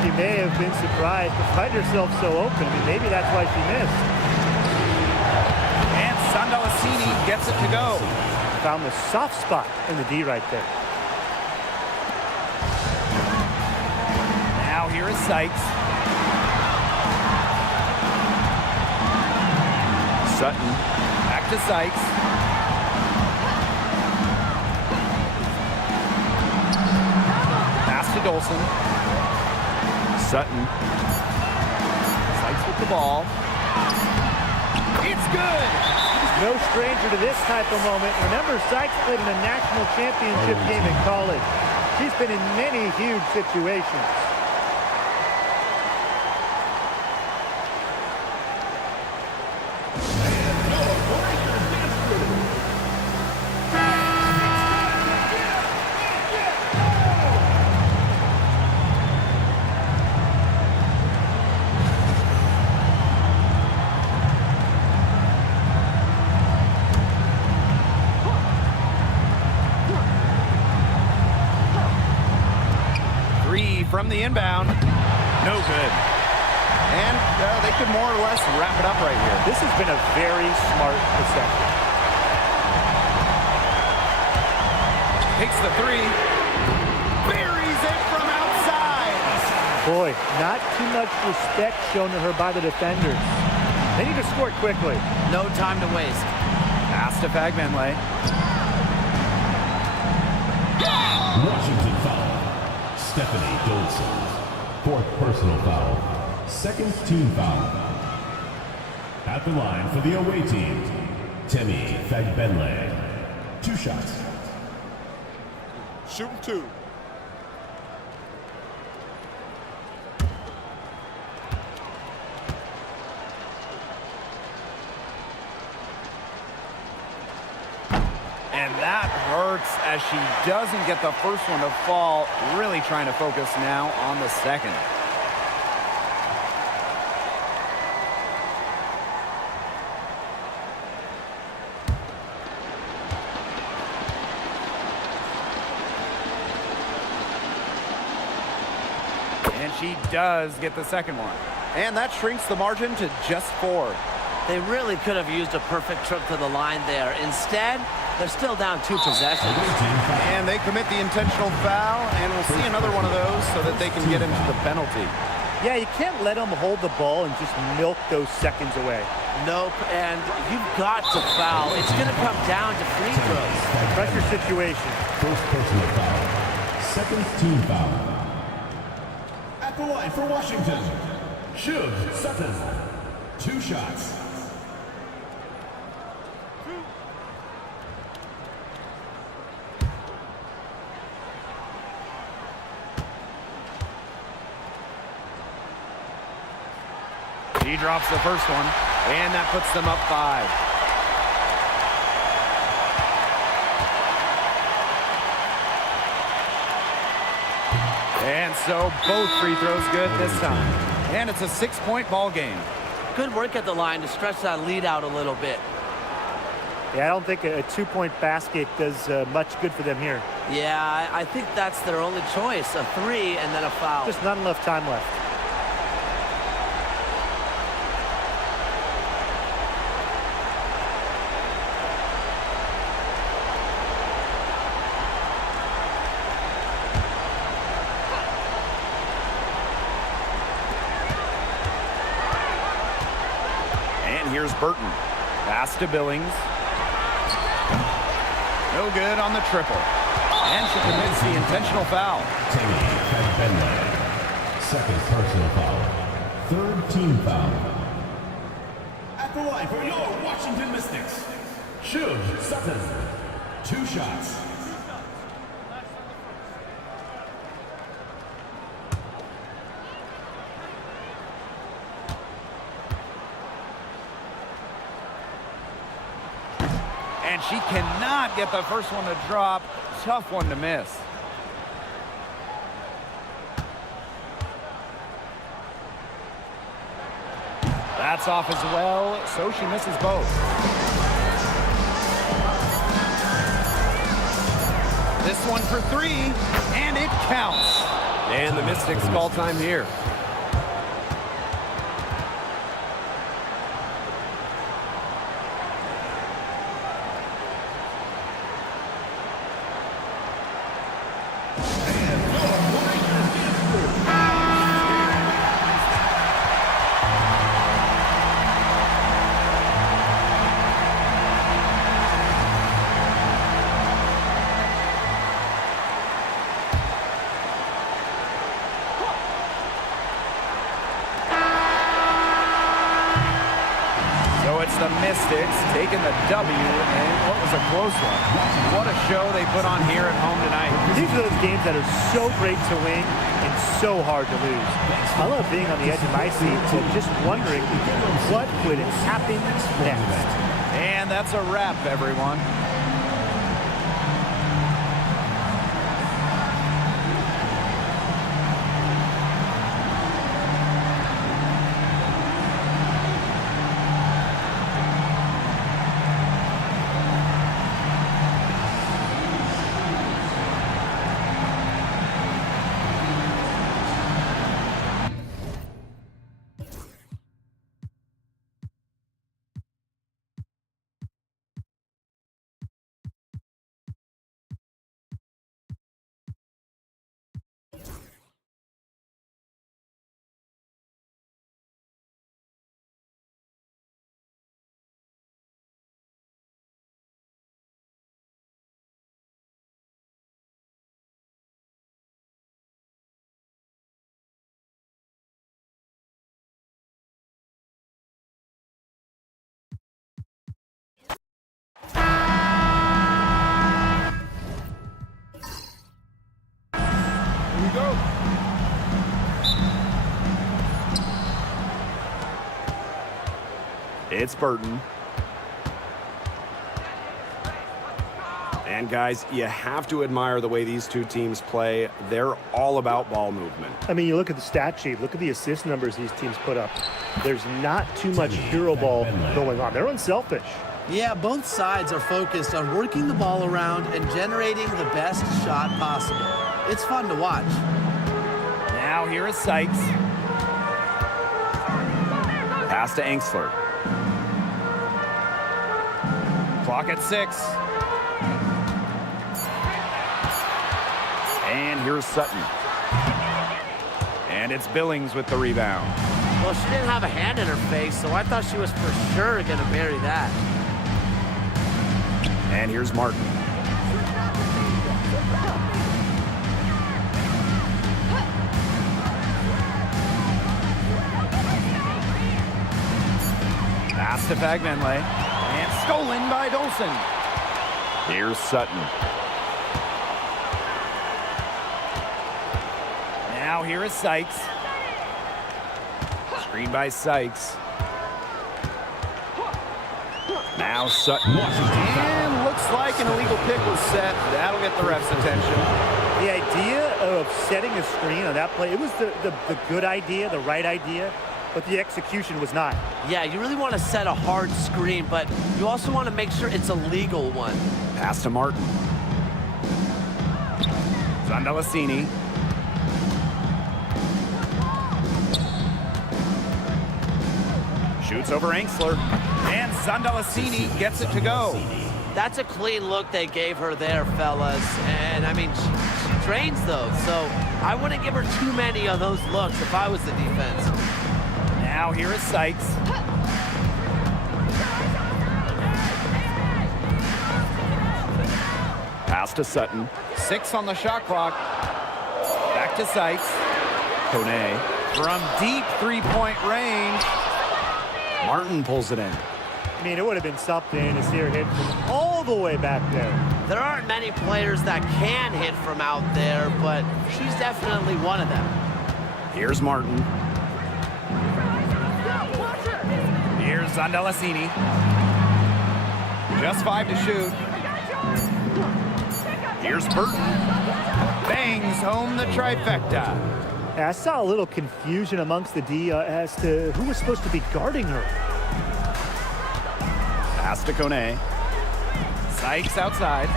She may have been surprised to find herself so open. I mean, maybe that's why she missed. And Sandalasini gets it to go. Found the soft spot in the D right there. Now here is Sykes. Sutton. Back to Sykes. Pass to Dolson. Sutton. Sykes with the ball. It's good! No stranger to this type of moment. Remember, Sykes played in a national championship game in college. She's been in many huge situations. from the inbound. No good. And they could more or less wrap it up right here. This has been a very smart possession. Takes the three. Buries it from outside. Boy, not too much respect shown to her by the defenders. They need to score quickly. No time to waste. Pass to Fagbenle. Washington foul. Stephanie Dolson. 4th personal foul. 2nd team foul. At the line for the away team, Temi Fagbenle. 2 shots. Shooting 2. And that hurts as she doesn't get the first one to fall. Really trying to focus now on the second. And she does get the second one. And that shrinks the margin to just 4. They really could have used a perfect trip to the line there. Instead, they're still down 2 possessions. And they commit the intentional foul, and we'll see another one of those so that they can get into the penalty. Yeah, you can't let them hold the ball and just milk those seconds away. Nope, and you've got to foul. It's going to come down to free throws. Pressure situation. 1st personal foul. 2nd team foul. At the line for Washington, Shiv Sutton. 2 shots. She drops the first one, and that puts them up 5. And so both free throws good this time. And it's a 6-point ball game. Good work at the line to stretch that lead out a little bit. Yeah, I don't think a 2-point basket does much good for them here. Yeah, I think that's their only choice, a 3 and then a foul. Just not enough time left. Here's Burton. Pass to Billings. No good on the triple. And she commits the intentional foul. Temi Fagbenle. 2nd personal foul. 3rd team foul. At the line for your Washington Mystics, Shiv Sutton. 2 shots. And she cannot get the first one to drop. Tough one to miss. That's off as well, so she misses both. This one for 3, and it counts. And the Mystics call time here. The Mystics taking the W, and what was a close one. What a show they put on here at home tonight. These are those games that are so great to win and so hard to lose. I love being on the edge of my seat and just wondering what would happen next. And that's a wrap, everyone. It's Burton. And guys, you have to admire the way these two teams play. They're all about ball movement. I mean, you look at the stat sheet, look at the assist numbers these teams put up. There's not too much hero ball going on. They're unselfish. Yeah, both sides are focused on working the ball around and generating the best shot possible. It's fun to watch. Now here is Sykes. Pass to Angsler. Clock at 6. And here's Sutton. And it's Billings with the rebound. Well, she didn't have a hand in her face, so I thought she was for sure going to bury that. And here's Martin. Pass to Fagbenle. And stolen by Dolson. Here's Sutton. Now here is Sykes. Screen by Sykes. Now Sutton. And looks like an illegal pick was set. That'll get the ref's attention. The idea of setting a screen on that play, it was the good idea, the right idea, but the execution was not. Yeah, you really want to set a hard screen, but you also want to make sure it's a legal one. Pass to Martin. Zandalasini. Shoots over Angsler. And Zandalasini gets it to go. That's a clean look they gave her there, fellas. And, I mean, she drains those, so I wouldn't give her too many of those looks if I was the defense. Now here is Sykes. Pass to Sutton. 6 on the shot clock. Back to Sykes. Kone. From deep three-point range. Martin pulls it in. I mean, it would have been something to see her hit from all the way back there. There aren't many players that can hit from out there, but she's definitely one of them. Here's Martin. Here's Zandalasini. Just 5 to shoot. Here's Burton. Bangs home the trifecta. I saw a little confusion amongst the D as to who was supposed to be guarding her. Pass to Kone. Sykes outside.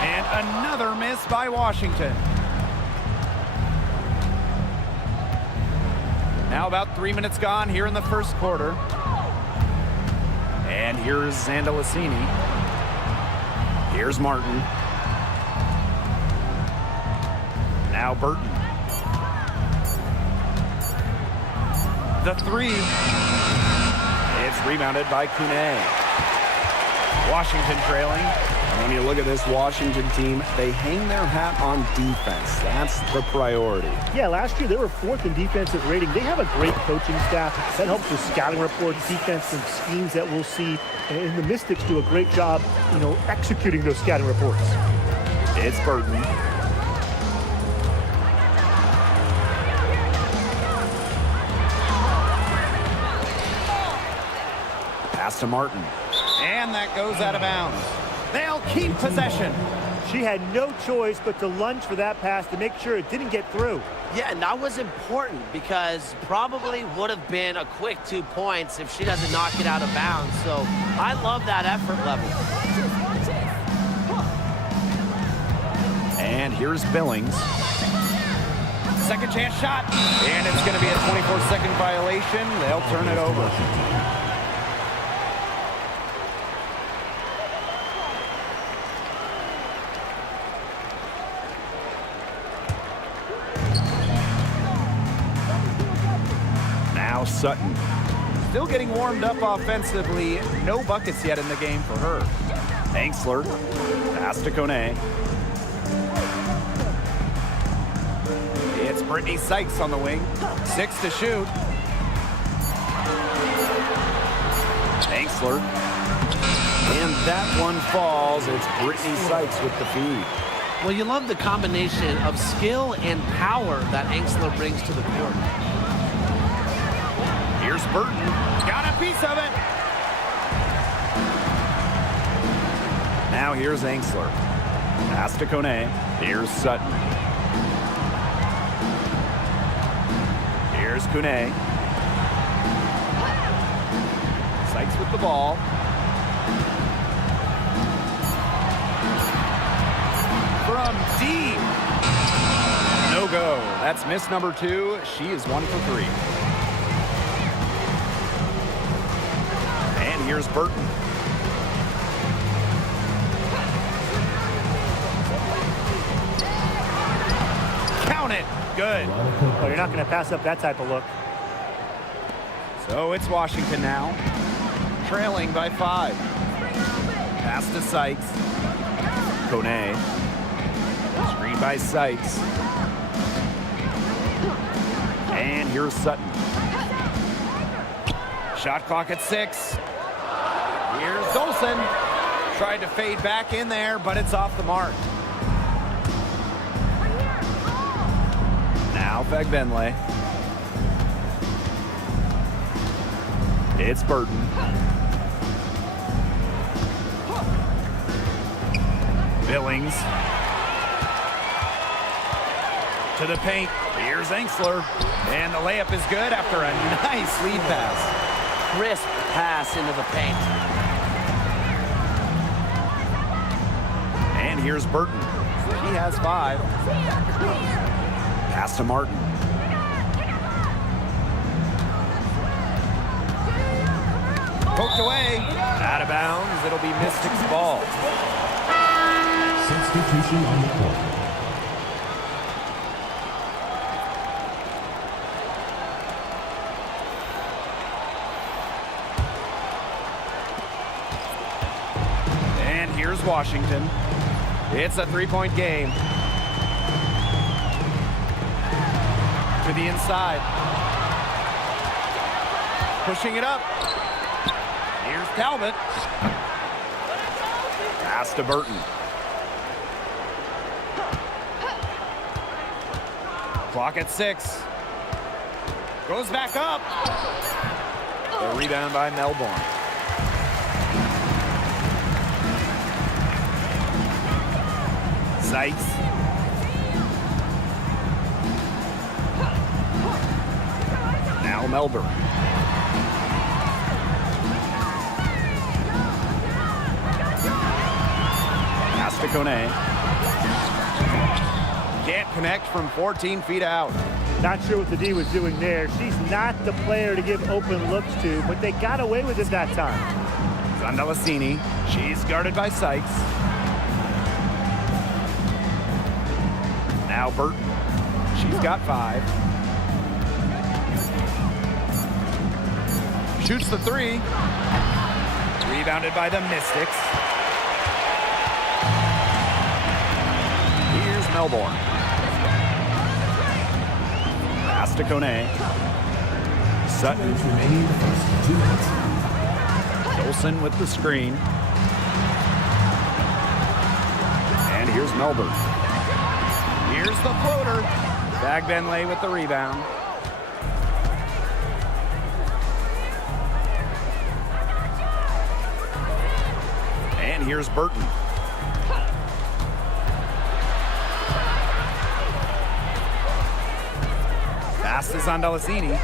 And another miss by Washington. Now about 3 minutes gone here in the first quarter. And here's Zandalasini. Here's Martin. Now Burton. The 3. It's rebounded by Kone. Washington trailing. When you look at this Washington team, they hang their hat on defense. That's the priority. Yeah, last year they were 4th in defensive rating. They have a great coaching staff that helps with scouting reports, defense, and schemes that we'll see. And the Mystics do a great job, executing those scouting reports. It's Burton. Pass to Martin. And that goes out of bounds. They'll keep possession. She had no choice but to lunge for that pass to make sure it didn't get through. Yeah, and that was important because probably would have been a quick 2 points if she doesn't knock it out of bounds. So I love that effort level. And here's Billings. Second chance shot. And it's going to be a 24-second violation. They'll turn it over. Now Sutton. Still getting warmed up offensively. No buckets yet in the game for her. Angsler. Pass to Kone. It's Brittany Sykes on the wing. 6 to shoot. Angsler. And that one falls. It's Brittany Sykes with the feed. Well, you love the combination of skill and power that Angsler brings to the court. Here's Burton. Got a piece of it. Now here's Angsler. Pass to Kone. Here's Sutton. Here's Kone. Sykes with the ball. From deep. No go. That's miss number 2. She is 1 for 3. And here's Burton. Count it. Good. Well, you're not going to pass up that type of look. So it's Washington now, trailing by 5. Pass to Sykes. Kone. Screen by Sykes. And here's Sutton. Shot clock at 6. Here's Dolson. Tried to fade back in there, but it's off the mark. Now Fagbenle. It's Burton. Billings. To the paint. Here's Angsler. And the layup is good after a nice lead pass. Crisp pass into the paint. And here's Burton. He has 5. Pass to Martin. Poked away. Out of bounds. It'll be Mystics' ball. Substitution on the court. And here's Washington. It's a 3-point game. To the inside. Pushing it up. Here's Talbot. Pass to Burton. Clock at 6. Goes back up. The rebound by Melbourne. Sykes. Now Melbourne. Pass to Kone. Can't connect from 14 feet out. Not sure what the D was doing there. She's not the player to give open looks to, but they got away with it that time. Zandalasini. She's guarded by Sykes. Now Burton. She's got 5. Shoots the 3. Rebounded by the Mystics. Here's Melbourne. Pass to Kone. Sutton. Remaining the first 2 minutes. Dolson with the screen. And here's Melbourne. Here's the floater. Fagbenle with the rebound. And here's Burton. Pass to Zandalasini.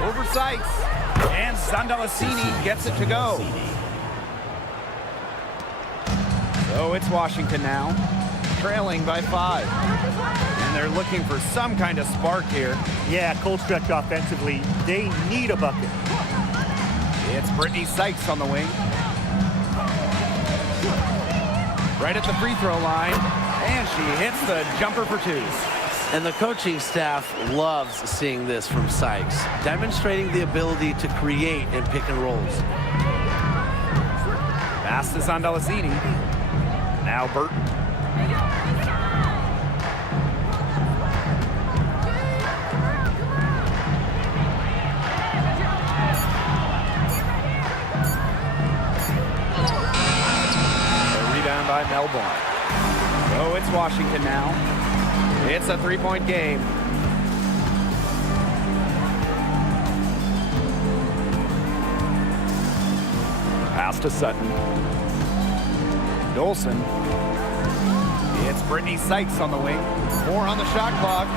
Over Sykes. And Zandalasini gets it to go. So it's Washington now, trailing by 5. And they're looking for some kind of spark here. Yeah, cold stretch offensively. They need a bucket. It's Brittany Sykes on the wing. Right at the free throw line. And she hits the jumper for 2. And the coaching staff loves seeing this from Sykes, demonstrating the ability to create in pick and rolls. Pass to Zandalasini. Now Burton. Washington now. It's a three-point game. Pass to Sutton. Dolson. It's Brittany Sykes on the wing. 4 on the shot clock.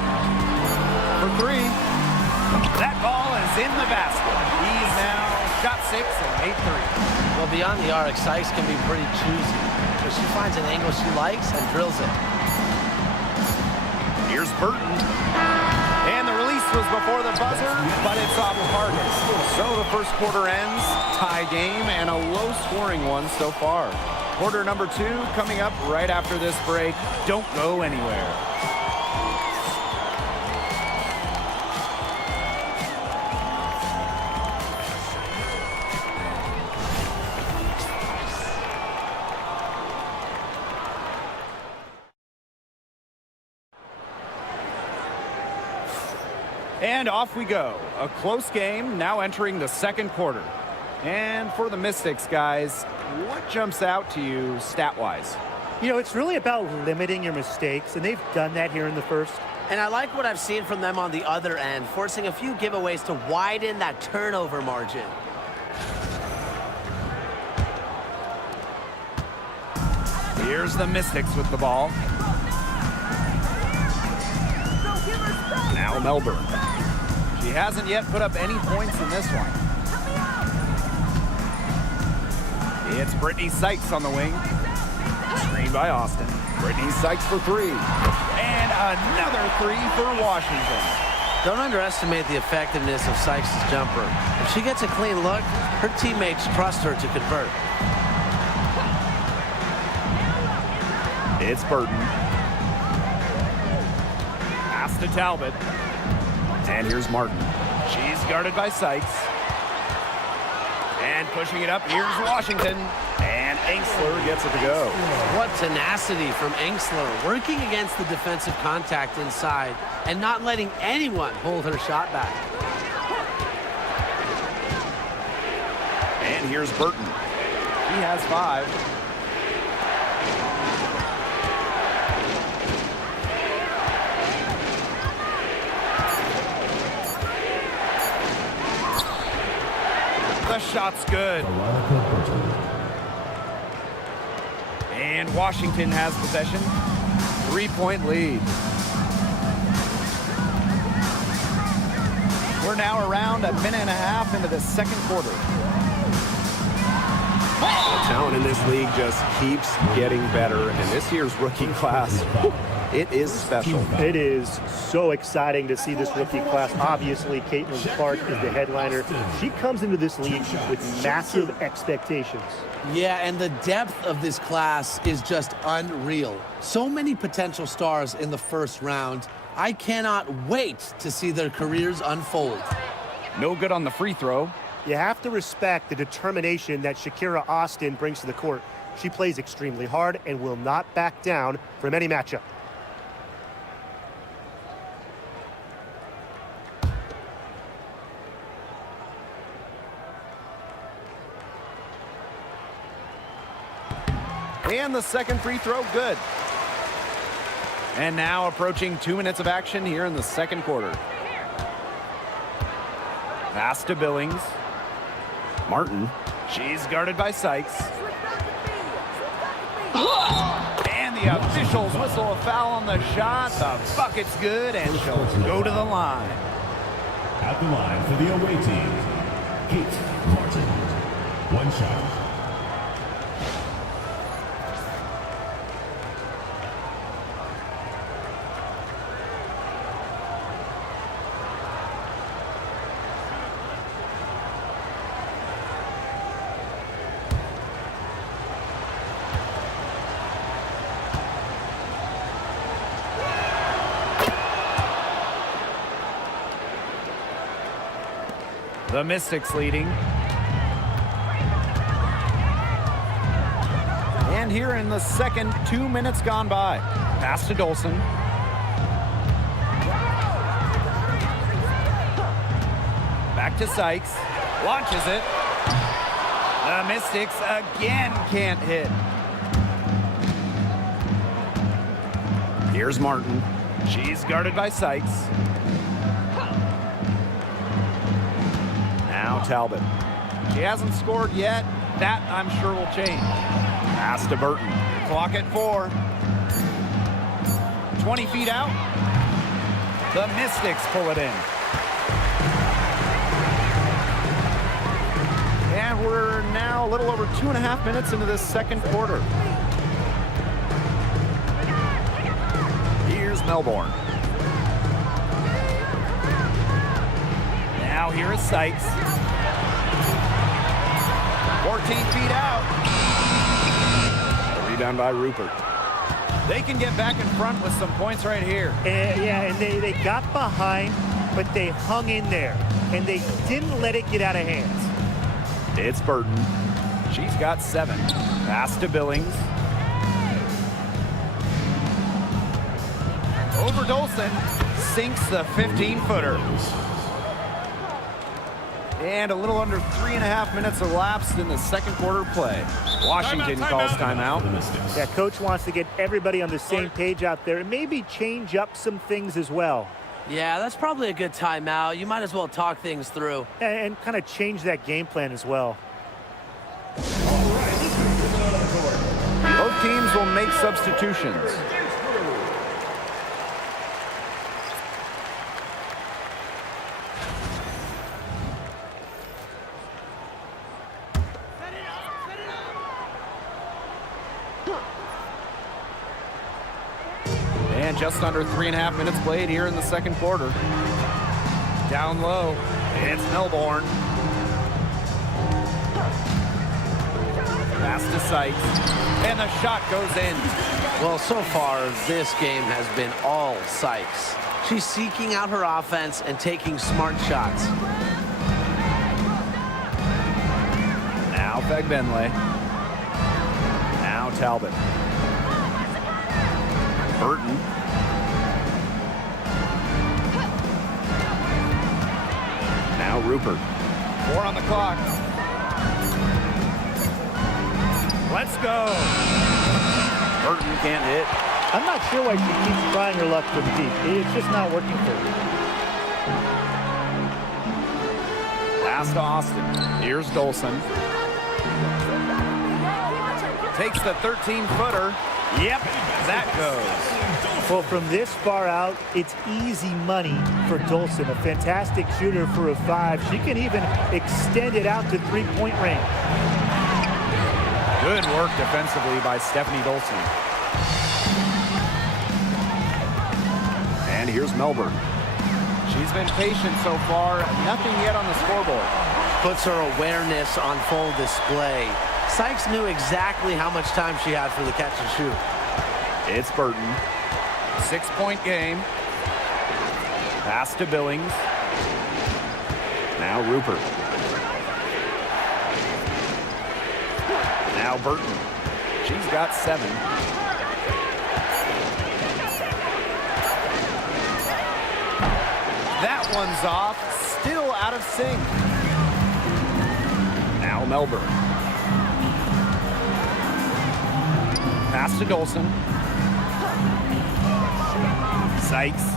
For 3. That ball is in the basket. He's now shot 6 and made 3. Well, beyond the arc, Sykes can be pretty choosy. But she finds an angle she likes and drills it. Here's Burton. And the release was before the buzzer, but it's off target. So the first quarter ends, tie game, and a low-scoring one so far. Quarter number 2 coming up right after this break. Don't go anywhere. And off we go. A close game now entering the second quarter. And for the Mystics, guys, what jumps out to you stat-wise? You know, it's really about limiting your mistakes, and they've done that here in the first. And I like what I've seen from them on the other end, forcing a few giveaways to widen that turnover margin. Here's the Mystics with the ball. Now Melbourne. She hasn't yet put up any points in this one. It's Brittany Sykes on the wing. Screen by Austin. Brittany Sykes for 3. And another 3 for Washington. Don't underestimate the effectiveness of Sykes' jumper. If she gets a clean look, her teammates trust her to convert. It's Burton. Pass to Talbot. And here's Martin. She's guarded by Sykes. And pushing it up, here's Washington. And Engsler gets it to go. What tenacity from Engsler, working against the defensive contact inside and not letting anyone hold her shot back. And here's Burton. He has 5. The shot's good. And Washington has possession. 3-point lead. We're now around a minute and a half into the second quarter. The talent in this league just keeps getting better, and this year's rookie class, it is special. It is so exciting to see this rookie class. Obviously, Caitlin Clark is the headliner. She comes into this league with massive expectations. Yeah, and the depth of this class is just unreal. So many potential stars in the first round. I cannot wait to see their careers unfold. No good on the free throw. You have to respect the determination that Shakira Austin brings to the court. She plays extremely hard and will not back down from any matchup. And the second free throw, good. And now approaching 2 minutes of action here in the second quarter. Pass to Billings. Martin. She's guarded by Sykes. And the officials whistle a foul on the shot. The bucket's good, and she'll go to the line. At the line for the away team, Kate Martin. 1 shot. The Mystics leading. And here in the second, 2 minutes gone by. Pass to Dolson. Back to Sykes. Launches it. The Mystics again can't hit. Here's Martin. She's guarded by Sykes. Now Talbot. She hasn't scored yet. That, I'm sure, will change. Pass to Burton. Clock at 4. 20 feet out. The Mystics pull it in. And we're now a little over 2.5 minutes into this second quarter. Here's Melbourne. Now here is Sykes. 14 feet out. A rebound by Rupert. They can get back in front with some points right here. And they got behind, but they hung in there, and they didn't let it get out of hands. It's Burton. She's got 7. Pass to Billings. Over Dolson. Sinks the 15-footer. And a little under 3.5 minutes elapsed in the second quarter play. Washington calls timeout. Yeah, coach wants to get everybody on the same page out there and maybe change up some things as well. Yeah, that's probably a good timeout. You might as well talk things through. And kind of change that game plan as well. Both teams will make substitutions. And just under 3.5 minutes played here in the second quarter. Down low, it's Melbourne. Pass to Sykes, and the shot goes in. Well, so far, this game has been all Sykes. She's seeking out her offense and taking smart shots. Now Fegbenle. Now Talbot. Burton. Now Rupert. 4 on the clock. Let's go. Burton can't hit. I'm not sure why she keeps trying her luck from deep. It's just not working for her. Pass to Austin. Here's Dolson. Takes the 13-footer. Yep, that goes. Well, from this far out, it's easy money for Dolson. A fantastic shooter for a 5. She can even extend it out to three-point range. Good work defensively by Stephanie Dolson. And here's Melbourne. She's been patient so far. Nothing yet on the scoreboard. Puts her awareness on full display. Sykes knew exactly how much time she had for the catch and shoot. It's Burton. 6-point game. Pass to Billings. Now Rupert. Now Burton. She's got 7. That one's off. Still out of sync. Now Melbourne. Pass to Dolson. Sykes.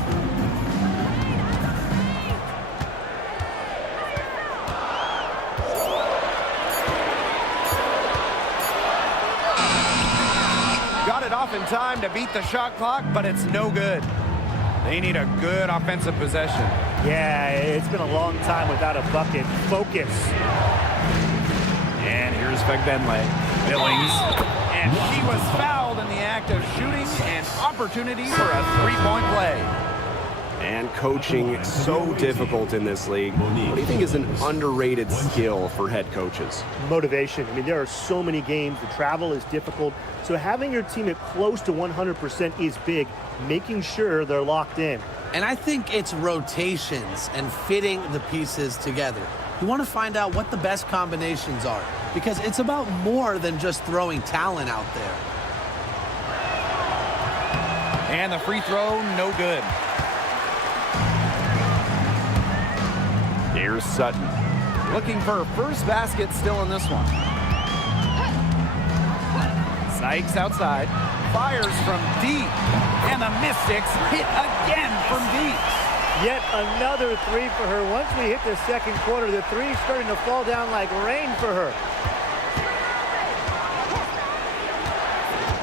Got it off in time to beat the shot clock, but it's no good. They need a good offensive possession. Yeah, it's been a long time without a bucket. Focus. And here's Fegbenle. Billings. And she was fouled in the act of shooting, an opportunity for a 3-point play. And coaching so difficult in this league. What do you think is an underrated skill for head coaches? Motivation. I mean, there are so many games. The travel is difficult. So having your team at close to 100% is big, making sure they're locked in. And I think it's rotations and fitting the pieces together. You want to find out what the best combinations are, because it's about more than just throwing talent out there. And the free throw, no good. Here's Sutton. Looking for her first basket still in this one. Sykes outside. Fires from deep. And the Mystics hit again from deep. Yet another three for her. Once we hit the second quarter, the three's starting to fall down like rain for her.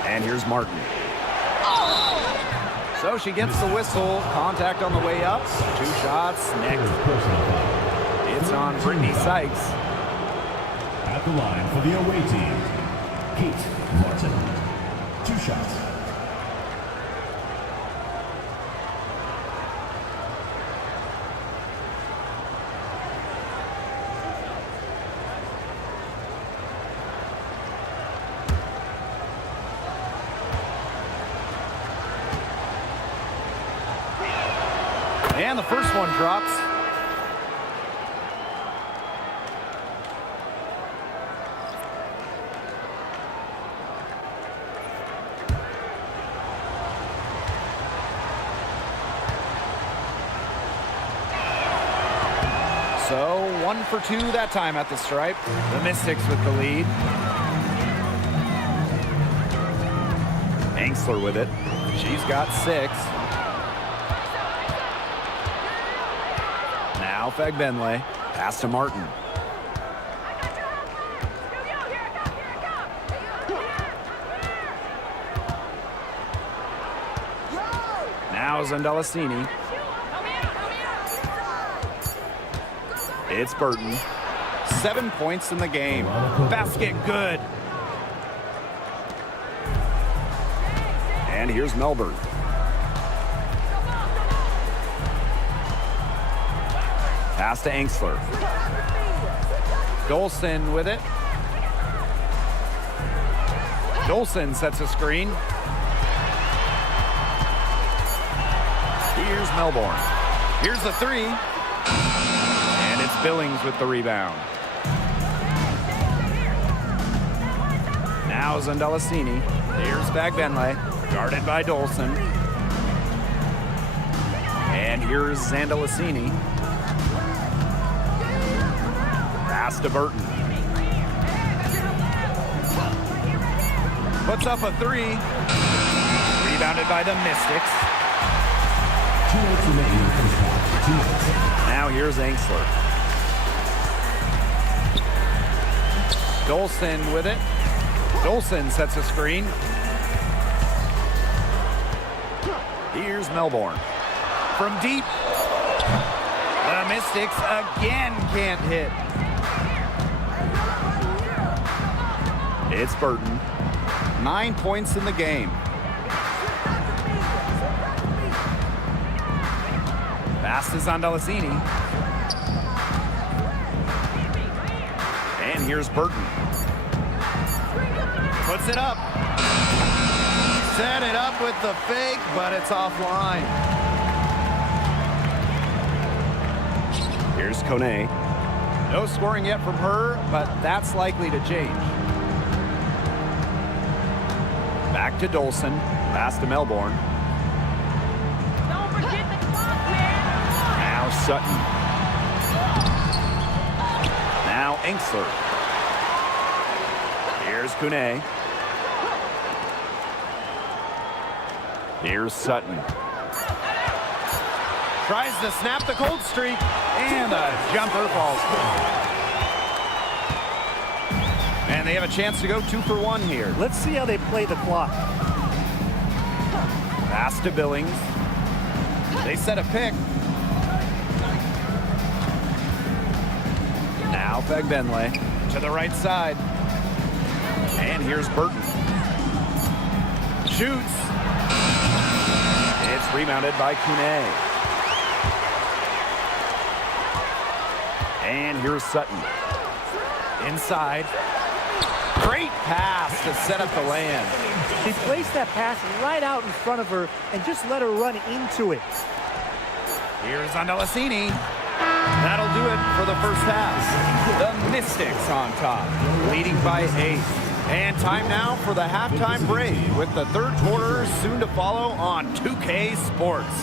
And here's Martin. So she gets the whistle. Contact on the way up. 2 shots next. It's on Brittany Sykes. At the line for the away team, Kate Martin. 2 shots. And the first one drops. So 1 for 2 that time at the stripe. The Mystics with the lead. Angsler with it. She's got 6. Now Fagbenle. Pass to Martin. Now Zandalasini. It's Burton. 7 points in the game. Basket good. And here's Melbourne. Pass to Angsler. Dolson with it. Dolson sets a screen. Here's Melbourne. Here's the 3. And it's Billings with the rebound. Now Zandalasini. Here's Fagbenle. Guarded by Dolson. And here's Zandalasini. Pass to Burton. Puts up a 3. Rebounded by the Mystics. 2 minutes remaining in the first half. 2 minutes. Now here's Angsler. Dolson with it. Dolson sets a screen. Here's Melbourne. From deep. The Mystics again can't hit. It's Burton. 9 points in the game. Pass to Zandalasini. And here's Burton. Puts it up. Set it up with the fake, but it's offline. Here's Kone. No scoring yet from her, but that's likely to change. Back to Dolson. Pass to Melbourne. Don't forget the clock, man. Now Sutton. Now Angsler. Here's Kune. Here's Sutton. Tries to snap the cold streak, and a jumper falls. And they have a chance to go 2 for 1 here. Let's see how they play the clock. Pass to Billings. They set a pick. Now Fagbenle to the right side. And here's Burton. Shoots. It's rebounded by Kune. And here's Sutton. Inside. Great pass to set up the land. She placed that pass right out in front of her and just let her run into it. Here's Zandalasini. That'll do it for the first half. The Mystics on top, leading by 8. And time now for the halftime break with the third quarter soon to follow on 2K Sports.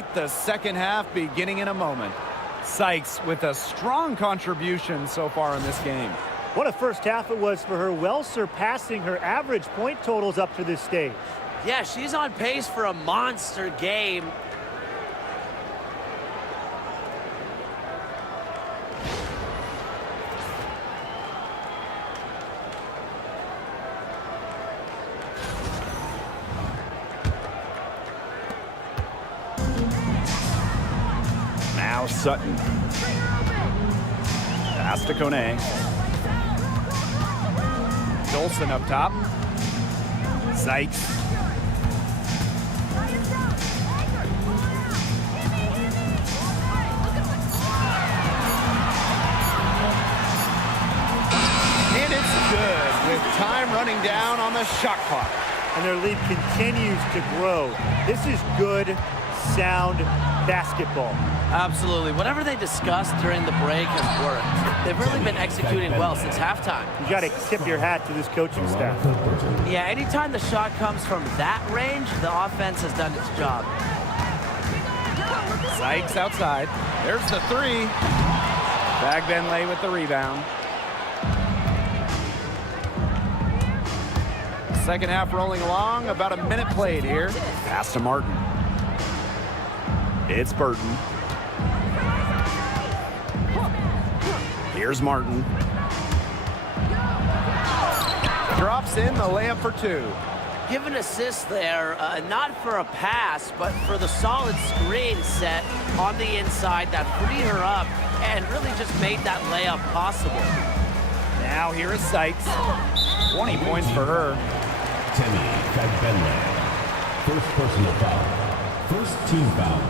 right, the second half beginning in a moment. Sykes with a strong contribution so far in this game. What a first half it was for her, well surpassing her average point totals up to this stage. Yeah, she's on pace for a monster game. Now Sutton. Pass to Kone. Dolson up top. Sykes. And it's good with time running down on the shot clock. And their lead continues to grow. This is good, sound basketball. Absolutely. Whatever they discussed during the break has worked. They've really been executing well since halftime. You got to tip your hat to this coaching staff. Yeah, anytime the shot comes from that range, the offense has done its job. Sykes outside. There's the three. Fagbenle with the rebound. Second half rolling along. About a minute played here. Pass to Martin. It's Burton. Here's Martin. Drops in the layup for two. Give an assist there, not for a pass, but for the solid screen set on the inside that freed her up and really just made that layup possible. Now here is Sykes. 20 points for her. Temi Fagbenle. First personal foul. First team foul.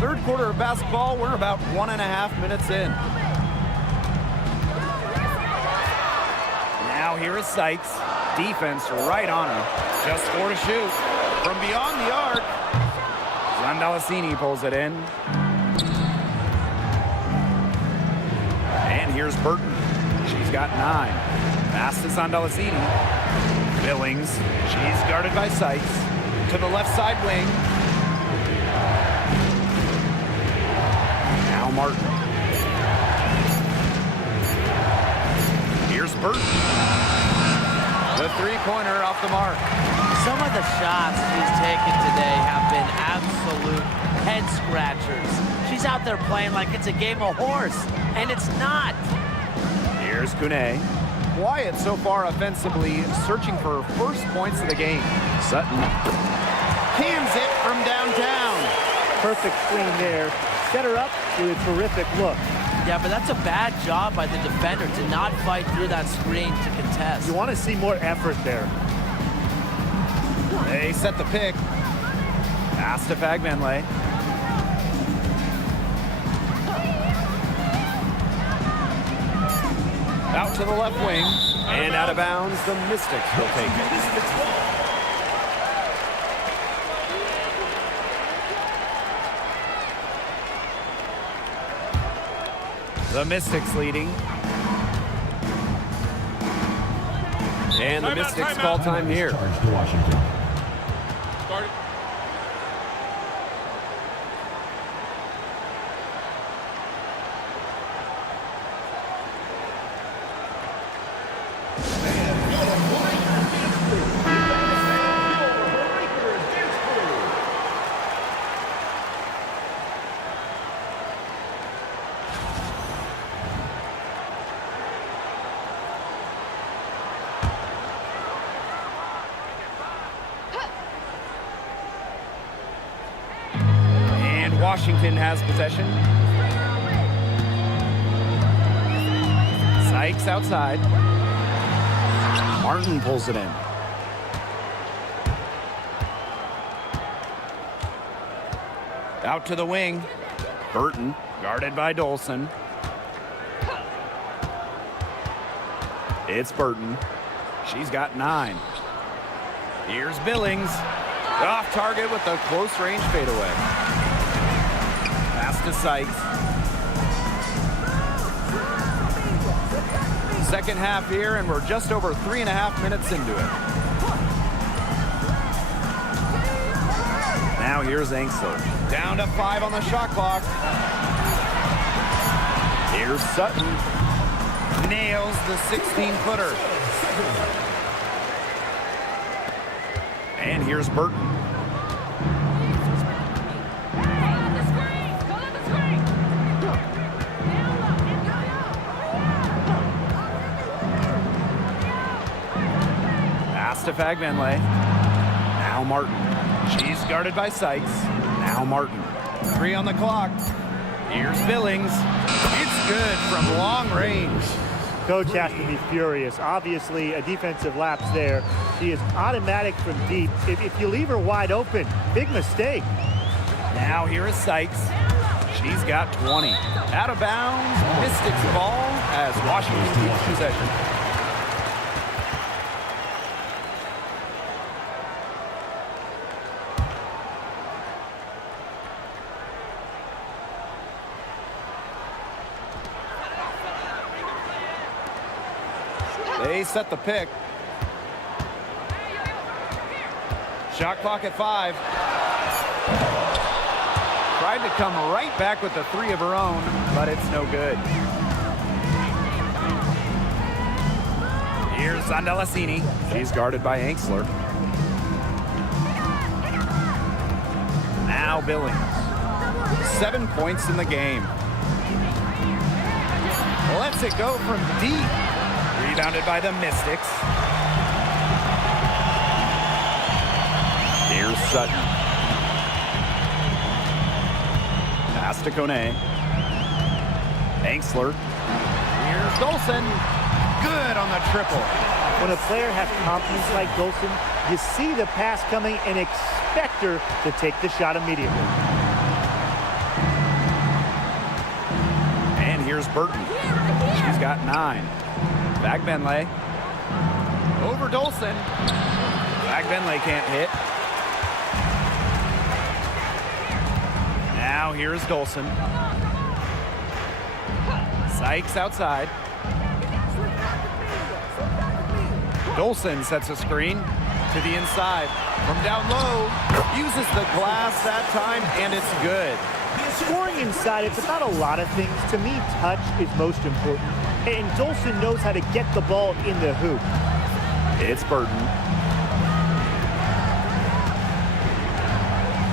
Third quarter of basketball, we're about 1.5 minutes in. Now here is Sykes. Defense right on her. Just 4 to shoot. From beyond the arc, Zandalasini pulls it in. And here's Burton. She's got 9. Pass to Zandalasini. Billings. She's guarded by Sykes. To the left side wing. Now Martin. Here's Burton. The three-pointer off the mark. Some of the shots she's taken today have been absolute head-scratchers. She's out there playing like it's a game of horse, and it's not. Here's Kune. Quiet so far offensively, searching for her first points of the game. Sutton cans it from downtown. Perfect screen there. Set her up with a terrific look. Yeah, but that's a bad job by the defender to not fight through that screen to contest. You want to see more effort there. They set the pick. Pass to Fagbenle. Out to the left wing. And out of bounds, the Mystics will take it. The Mystics leading. And the Mystics call time here. Charge to Washington. Start it. Washington has possession. Sykes outside. Martin pulls it in. Out to the wing. Burton, guarded by Dolson. It's Burton. She's got 9. Here's Billings. Off target with a close range fadeaway. Pass to Sykes. second half here, and we're just over 3.5 minutes into it. Now here's Angsler. Down to 5 on the shot clock. Here's Sutton. Nails the 16-footer. And here's Burton. Pass to Fagbenle. Now Martin. She's guarded by Sykes. Now Martin. 3 on the clock. Here's Billings. It's good from long range. Coach has to be furious. Obviously, a defensive lapse there. She is automatic from deep. If you leave her wide open, big mistake. Now here is Sykes. She's got 20. Out of bounds, Mystics ball as Washington keeps possession. They set the pick. Shot clock at 5. Tried to come right back with the 3 of her own, but it's no good. Here's Zandalasini. She's guarded by Angsler. Now Billings. 7 points in the game. Lets it go from deep. Rebounded by the Mystics. Here's Sutton. Pass to Kone. Angsler. Here's Dolson. Good on the triple. When a player has confidence like Dolson, you see the pass coming and expect her to take the shot immediately. And here's Burton. She's got 9. Fagbenle. Over Dolson. Fagbenle can't hit. Now here's Dolson. Sykes outside. Dolson sets a screen to the inside. From down low, uses the glass that time, and it's good. Scoring inside, it's about a lot of things. To me, touch is most important. And Dolson knows how to get the ball in the hoop. It's Burton.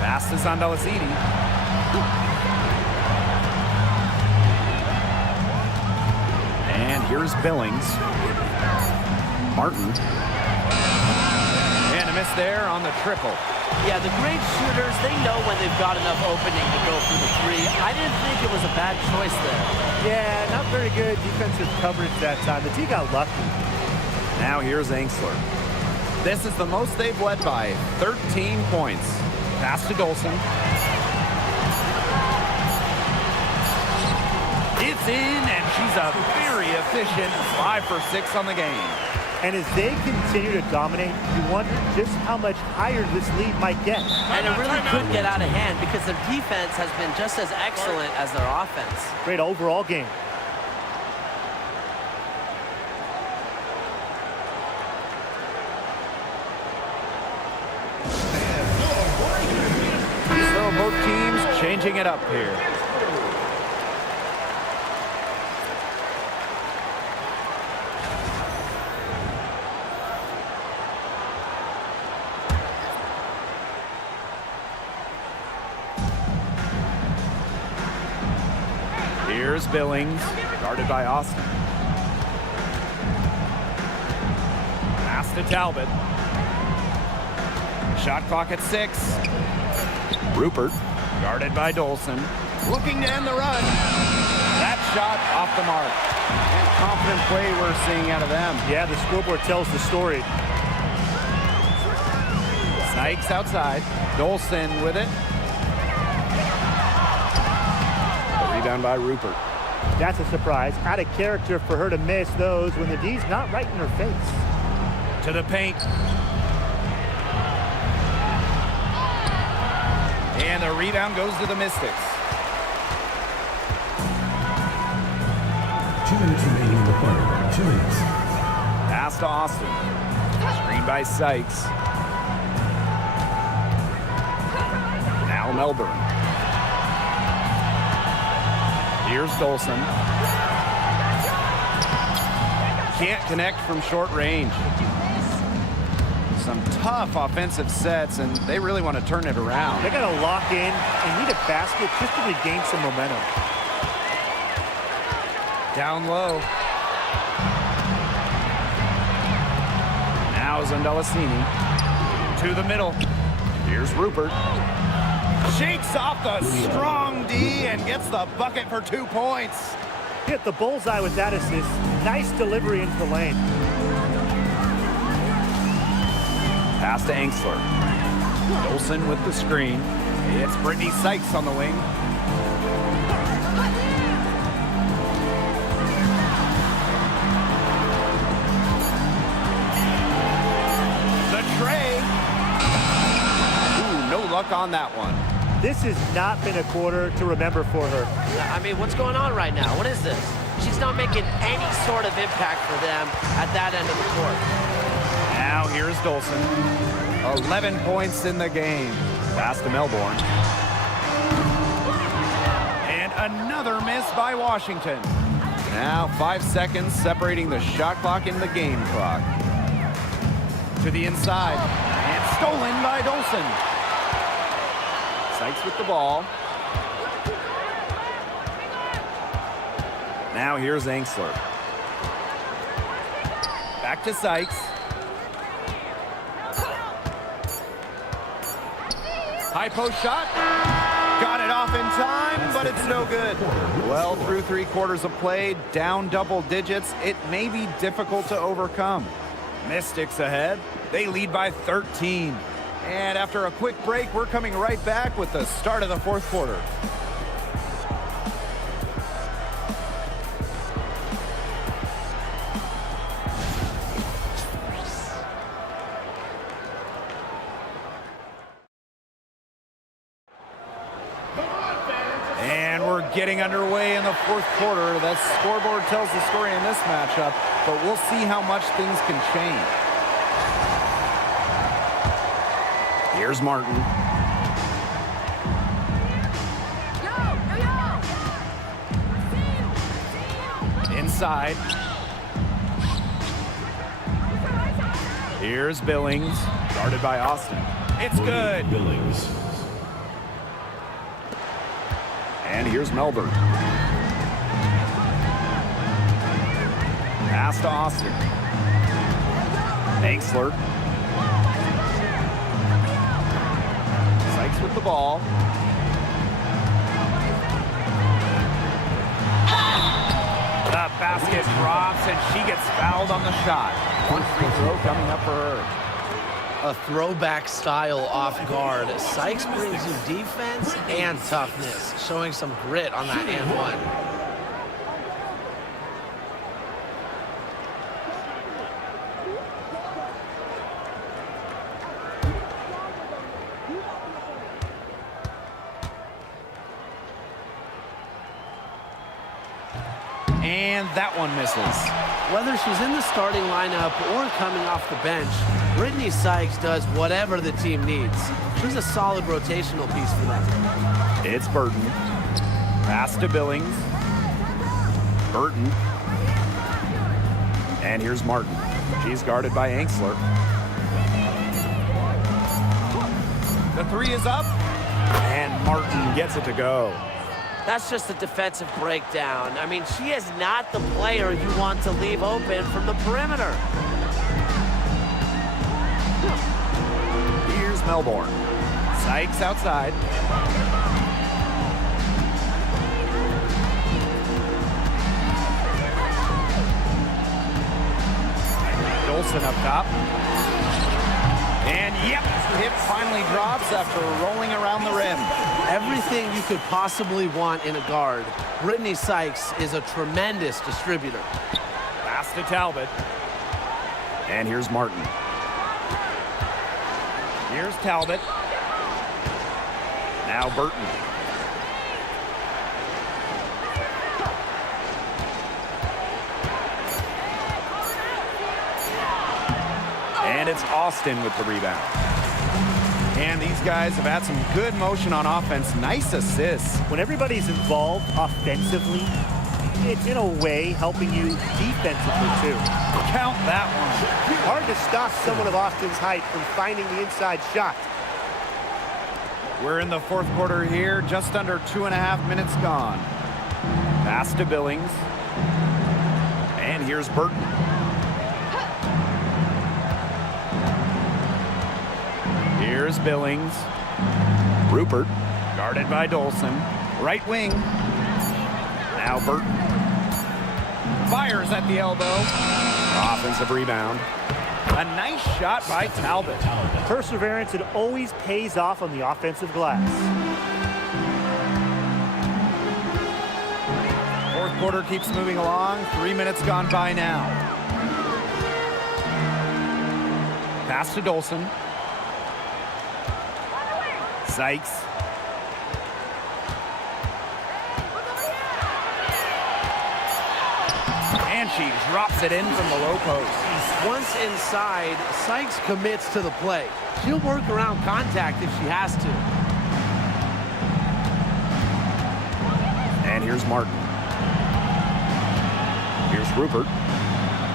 Pass to Zandalasini. And here's Billings. Martin. And a miss there on the triple. Yeah, the great shooters, they know when they've got enough opening to go for the 3. I didn't think it was a bad choice there. Yeah, not very good defensive coverage that time. The team got lucky. Now here's Angsler. This is the most they've led by 13 points. Pass to Dolson. It's in, and she's a very efficient 5 for 6 on the game. And as they continue to dominate, you wonder just how much higher this lead might get. And it really could get out of hand because their defense has been just as excellent as their offense. Great overall game. So both teams changing it up here. Here's Billings, guarded by Austin. Pass to Talbot. Shot clock at 6. Rupert, guarded by Dolson. Looking to end the run. That shot off the mark. And confident play we're seeing out of them. Yeah, the scoreboard tells the story. Sykes outside. Dolson with it. Rebound by Rupert. That's a surprise. Out of character for her to miss those when the D's not right in her face. To the paint. And the rebound goes to the Mystics. 2 minutes remaining in the third. 2 minutes. Pass to Austin. Screen by Sykes. Now Melbourne. Here's Dolson. Can't connect from short range. Some tough offensive sets, and they really want to turn it around. They got to lock in and need a basket just to regain some momentum. Down low. Now Zundelicini to the middle. Here's Rupert. Shakes off the strong D and gets the bucket for 2 points. Hit the bullseye with that assist. Nice delivery into the lane. Pass to Angsler. Dolson with the screen. It's Brittany Sykes on the wing. The tray. Ooh, no luck on that one. This has not been a quarter to remember for her. I mean, what's going on right now? What is this? She's not making any sort of impact for them at that end of the court. Now here's Dolson. 11 points in the game. Pass to Melbourne. And another miss by Washington. Now 5 seconds separating the shot clock and the game clock. To the inside. And stolen by Dolson. Sykes with the ball. Now here's Angsler. Back to Sykes. High post shot. Got it off in time, but it's no good. Well, through 3 quarters of play, down double digits, it may be difficult to overcome. Mystics ahead. They lead by 13. And after a quick break, we're coming right back with the start of the 4th quarter. And we're getting underway in the 4th quarter. That scoreboard tells the story in this matchup, but we'll see how much things can change. Here's Martin. Inside. Here's Billings, guarded by Austin. It's good. Billings. And here's Melbourne. Pass to Austin. Angsler. Sykes with the ball. The basket drops, and she gets fouled on the shot. 1 free throw coming up for her. A throwback style off guard. Sykes brings you defense and toughness, showing some grit on that and one. And that one misses. Whether she's in the starting lineup or coming off the bench, Brittany Sykes does whatever the team needs. She's a solid rotational piece for them. It's Burton. Pass to Billings. Burton. And here's Martin. She's guarded by Angsler. The 3 is up. And Martin gets it to go. That's just a defensive breakdown. I mean, she is not the player you want to leave open from the perimeter. Here's Melbourne. Sykes outside. Dolson up top. And yep, it finally drops after rolling around the rim. Everything you could possibly want in a guard. Brittany Sykes is a tremendous distributor. Pass to Talbot. And here's Martin. Here's Talbot. Now Burton. it's Austin with the rebound. And these guys have had some good motion on offense. Nice assists. When everybody's involved offensively, it's in a way helping you defensively too. Count that one. Hard to stop someone of Austin's height from finding the inside shot. We're in the fourth quarter here, just under 2.5 minutes gone. Pass to Billings. And here's Burton. Here's Billings. Rupert. Guarded by Dolson. Right wing. Now Burton. Fires at the elbow. Offensive rebound. A nice shot by Talbot. Perseverance, it always pays off on the offensive glass. Fourth quarter keeps moving along. 3 minutes gone by now. Pass to Dolson. Sykes. And she drops it in from the low post. Once inside, Sykes commits to the play. She'll work around contact if she has to. And here's Martin. Here's Rupert.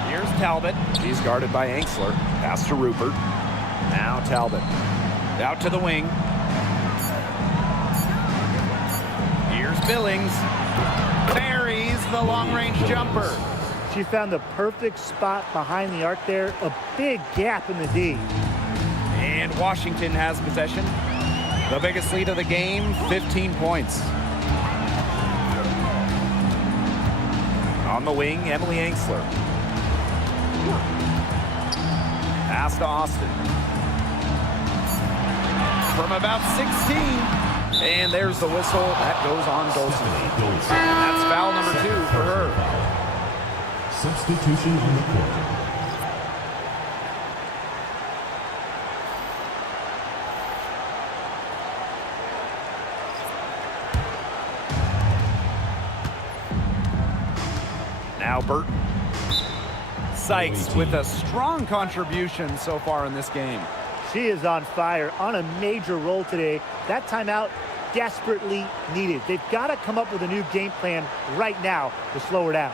Here's Talbot. She's guarded by Angsler. Pass to Rupert. Now Talbot. Out to the wing. Here's Billings. Buries the long-range jumper. She found the perfect spot behind the arc there. A big gap in the D. And Washington has possession. The biggest lead of the game, 15 points. On the wing, Emily Angsler. Pass to Austin. From about 16. And there's the whistle. That goes on Dolson. That's foul number 2 for her. Substitution on the court. Now Burton. Sykes with a strong contribution so far in this game. She is on fire, on a major roll today. That timeout desperately needed. They've got to come up with a new game plan right now to slow her down.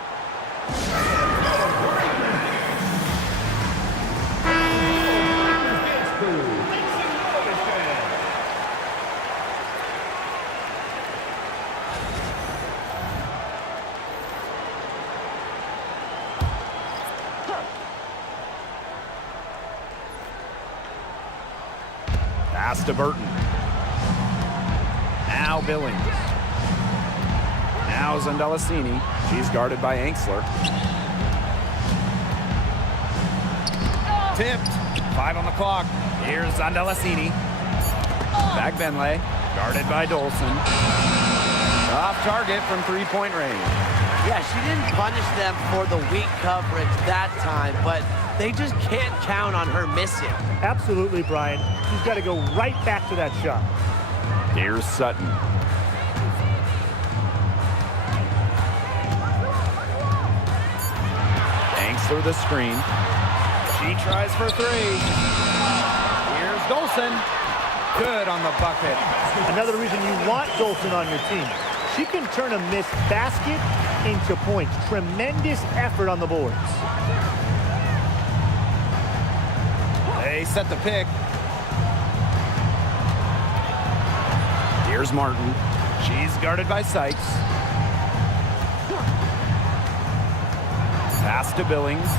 Pass to Burton. Now Billings. Now Zandelasini. She's guarded by Angsler. Tipped. 5 on the clock. Here's Zandelasini. Back Benley. Guarded by Dolson. Off target from 3-point range. Yeah, she didn't punish them for the weak coverage that time, but they just can't count on her missing. Absolutely, Brian. She's got to go right back to that shot. Here's Sutton. Angsler the screen. She tries for 3. Here's Dolson. Good on the bucket. Another reason you want Dolson on your team. She can turn a missed basket into points. Tremendous effort on the boards. They set the pick. Here's Martin. She's guarded by Sykes. Pass to Billings.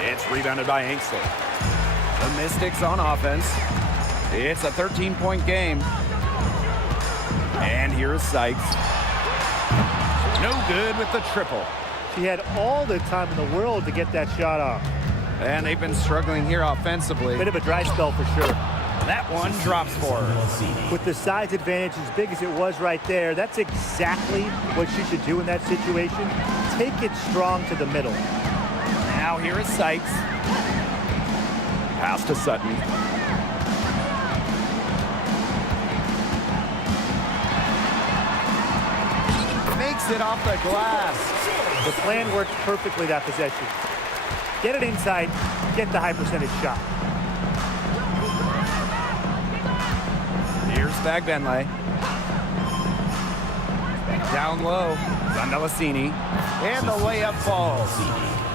It's rebounded by Angsler. The Mystics on offense. It's a 13-point game. And here's Sykes. No good with the triple. She had all the time in the world to get that shot off. And they've been struggling here offensively. Bit of a dry spell for sure. That one drops for her. With the size advantage as big as it was right there, that's exactly what she should do in that situation. Take it strong to the middle. Now here is Sykes. Pass to Sutton. Makes it off the glass. The plan worked perfectly that possession. Get it inside, get the high percentage shot. Here's Fagbenle. Down low, Zandalasini. And the layup falls.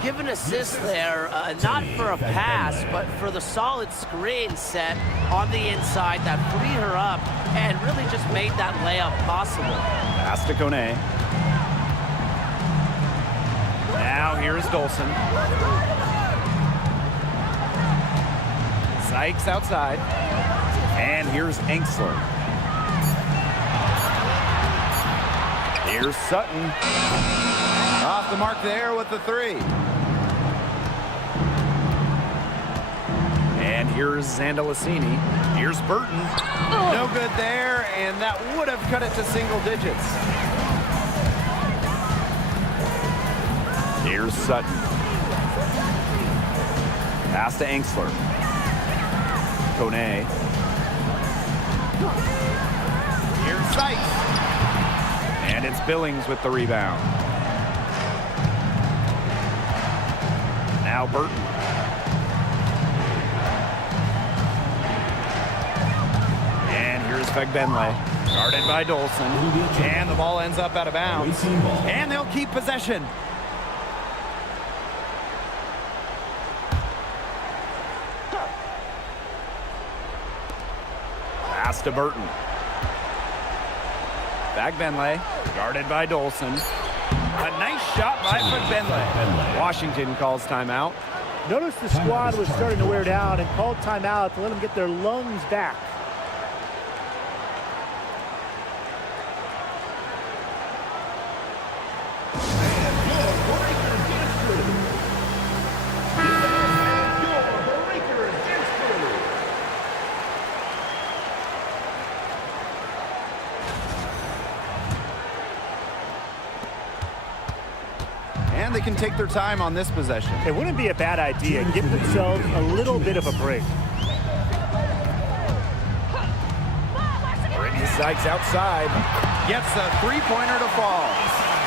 Give an assist there, not for a pass, but for the solid screen set on the inside that freed her up and really just made that layup possible. Pass to Kone. Now here's Dolson. Sykes outside. And here's Engsler. Here's Sutton. Off the mark there with the three. And here's Zandalasini. Here's Burton. No good there, and that would have cut it to single digits. Here's Sutton. Pass to Engsler. Kone. Here's Sykes. And it's Billings with the rebound. Now Burton. And here's Fagbenle. Guarded by Dolson. And the ball ends up out of bounds. And they'll keep possession. Pass to Burton. Fagbenle, guarded by Dolson. A nice shot by Fagbenle. Washington calls timeout. Notice the squad was starting to wear down and called timeout to let them get their lungs back. And they can take their time on this possession. It wouldn't be a bad idea. Give themselves a little bit of a break. Brittany Sykes outside. Gets a three-pointer to fall.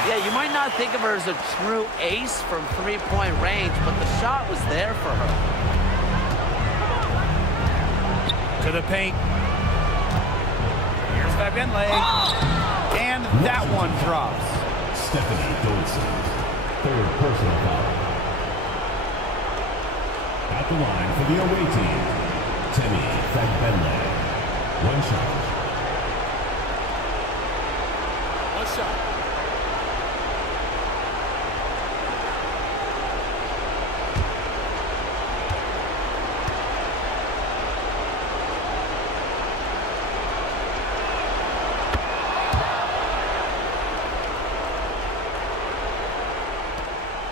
Yeah, you might not think of her as a true ace from three-point range, but the shot was there for her. To the paint. Here's Fagbenle. And that one drops. Stephanie Dolson. Third personal foul. At the line for the away team, Temi Fagbenle. One shot. One shot.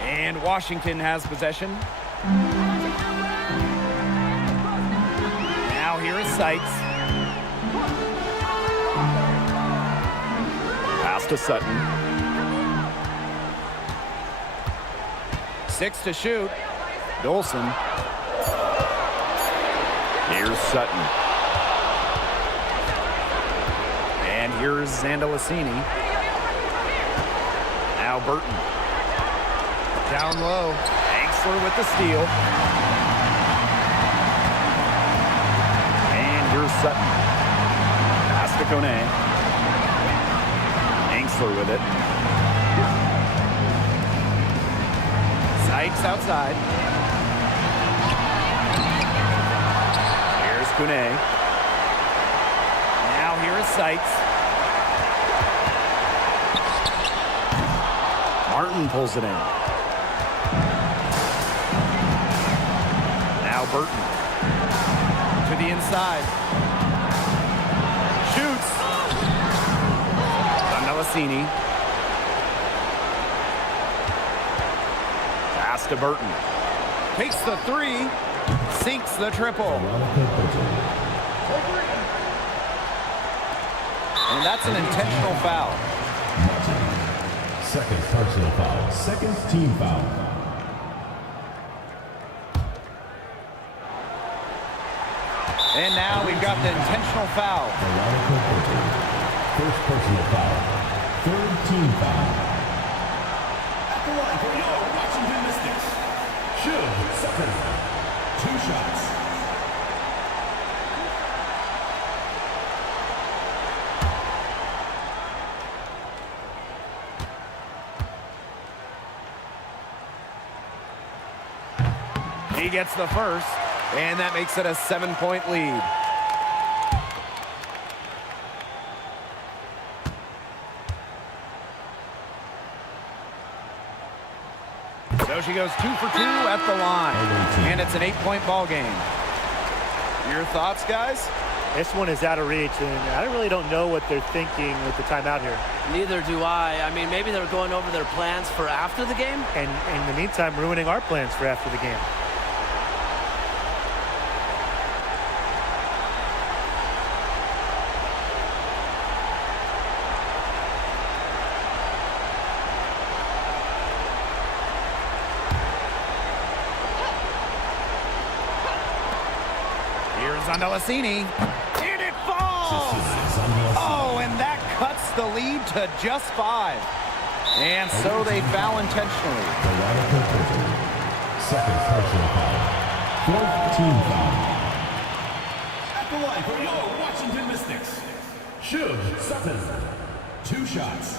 And Washington has possession. Now here is Sykes. Pass to Sutton. 6 to shoot. Dolson. Here's Sutton. And here's Zandalasini. Now Burton. Down low. Engsler with the steal. And here's Sutton. Pass to Kone. Engsler with it. Sykes outside. Here's Kone. Now here is Sykes. Martin pulls it in. Now Burton. To the inside. Shoots. Zandalasini. Pass to Burton. Takes the three. Sinks the triple. And that's an intentional foul. Second personal foul. Second team foul. And now we've got the intentional foul. First personal foul. Third team foul. At the line for your Washington Mystics, Shug shots. He gets the first, and that makes it a 7-point lead. So she goes 2 for 2 at the line, and it's an 8-point ball game. Your thoughts, guys? This one is out of reach, and I really don't know what they're thinking with the timeout here. Neither do I. I mean, maybe they're going over their plans for after the game. And in the meantime, ruining our plans for after the game. Here's Andalassini, and it falls! Oh, and that cuts the lead to just 5. And so they foul intentionally. Second personal foul. Fourth team foul. At the line for your Washington Mystics, Shug Sutton. 2 shots.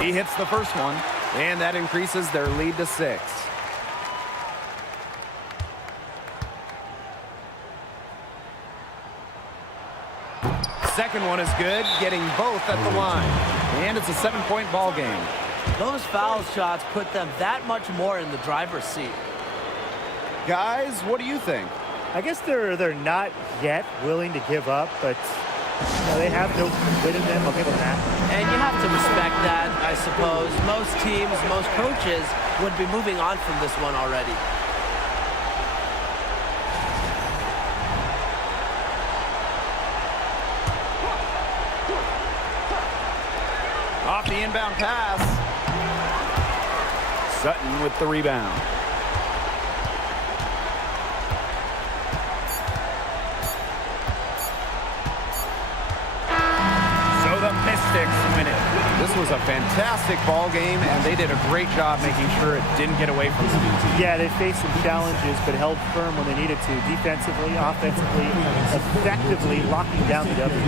He hits the first one, and that increases their lead to 6. Second one is good, getting both at the line. And it's a 7-point ball game. Those foul shots put them that much more in the driver's seat. Guys, what do you think? I guess they're not yet willing to give up, but they have no quit in them. I'll give them that. And you have to respect that, I suppose. Most teams, most coaches would be moving on from this one already. Off the inbound pass. Sutton with the rebound. Mystics win it. This was a fantastic ball game, and they did a great job making sure it didn't get away from them. Yeah, they faced some challenges, but held firm when they needed to. Defensively, offensively, effectively locking down the W.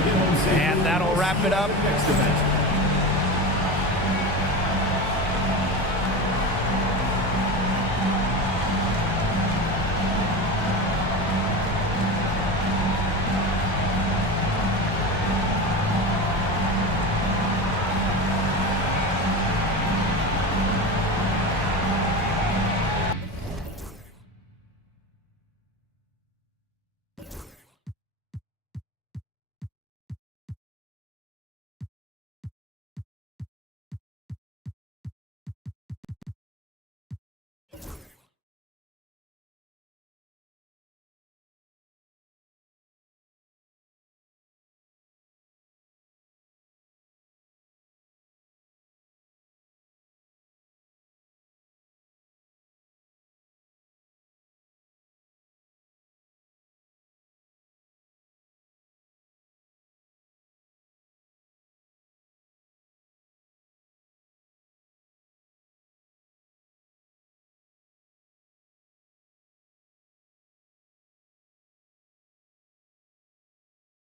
And that'll wrap it up.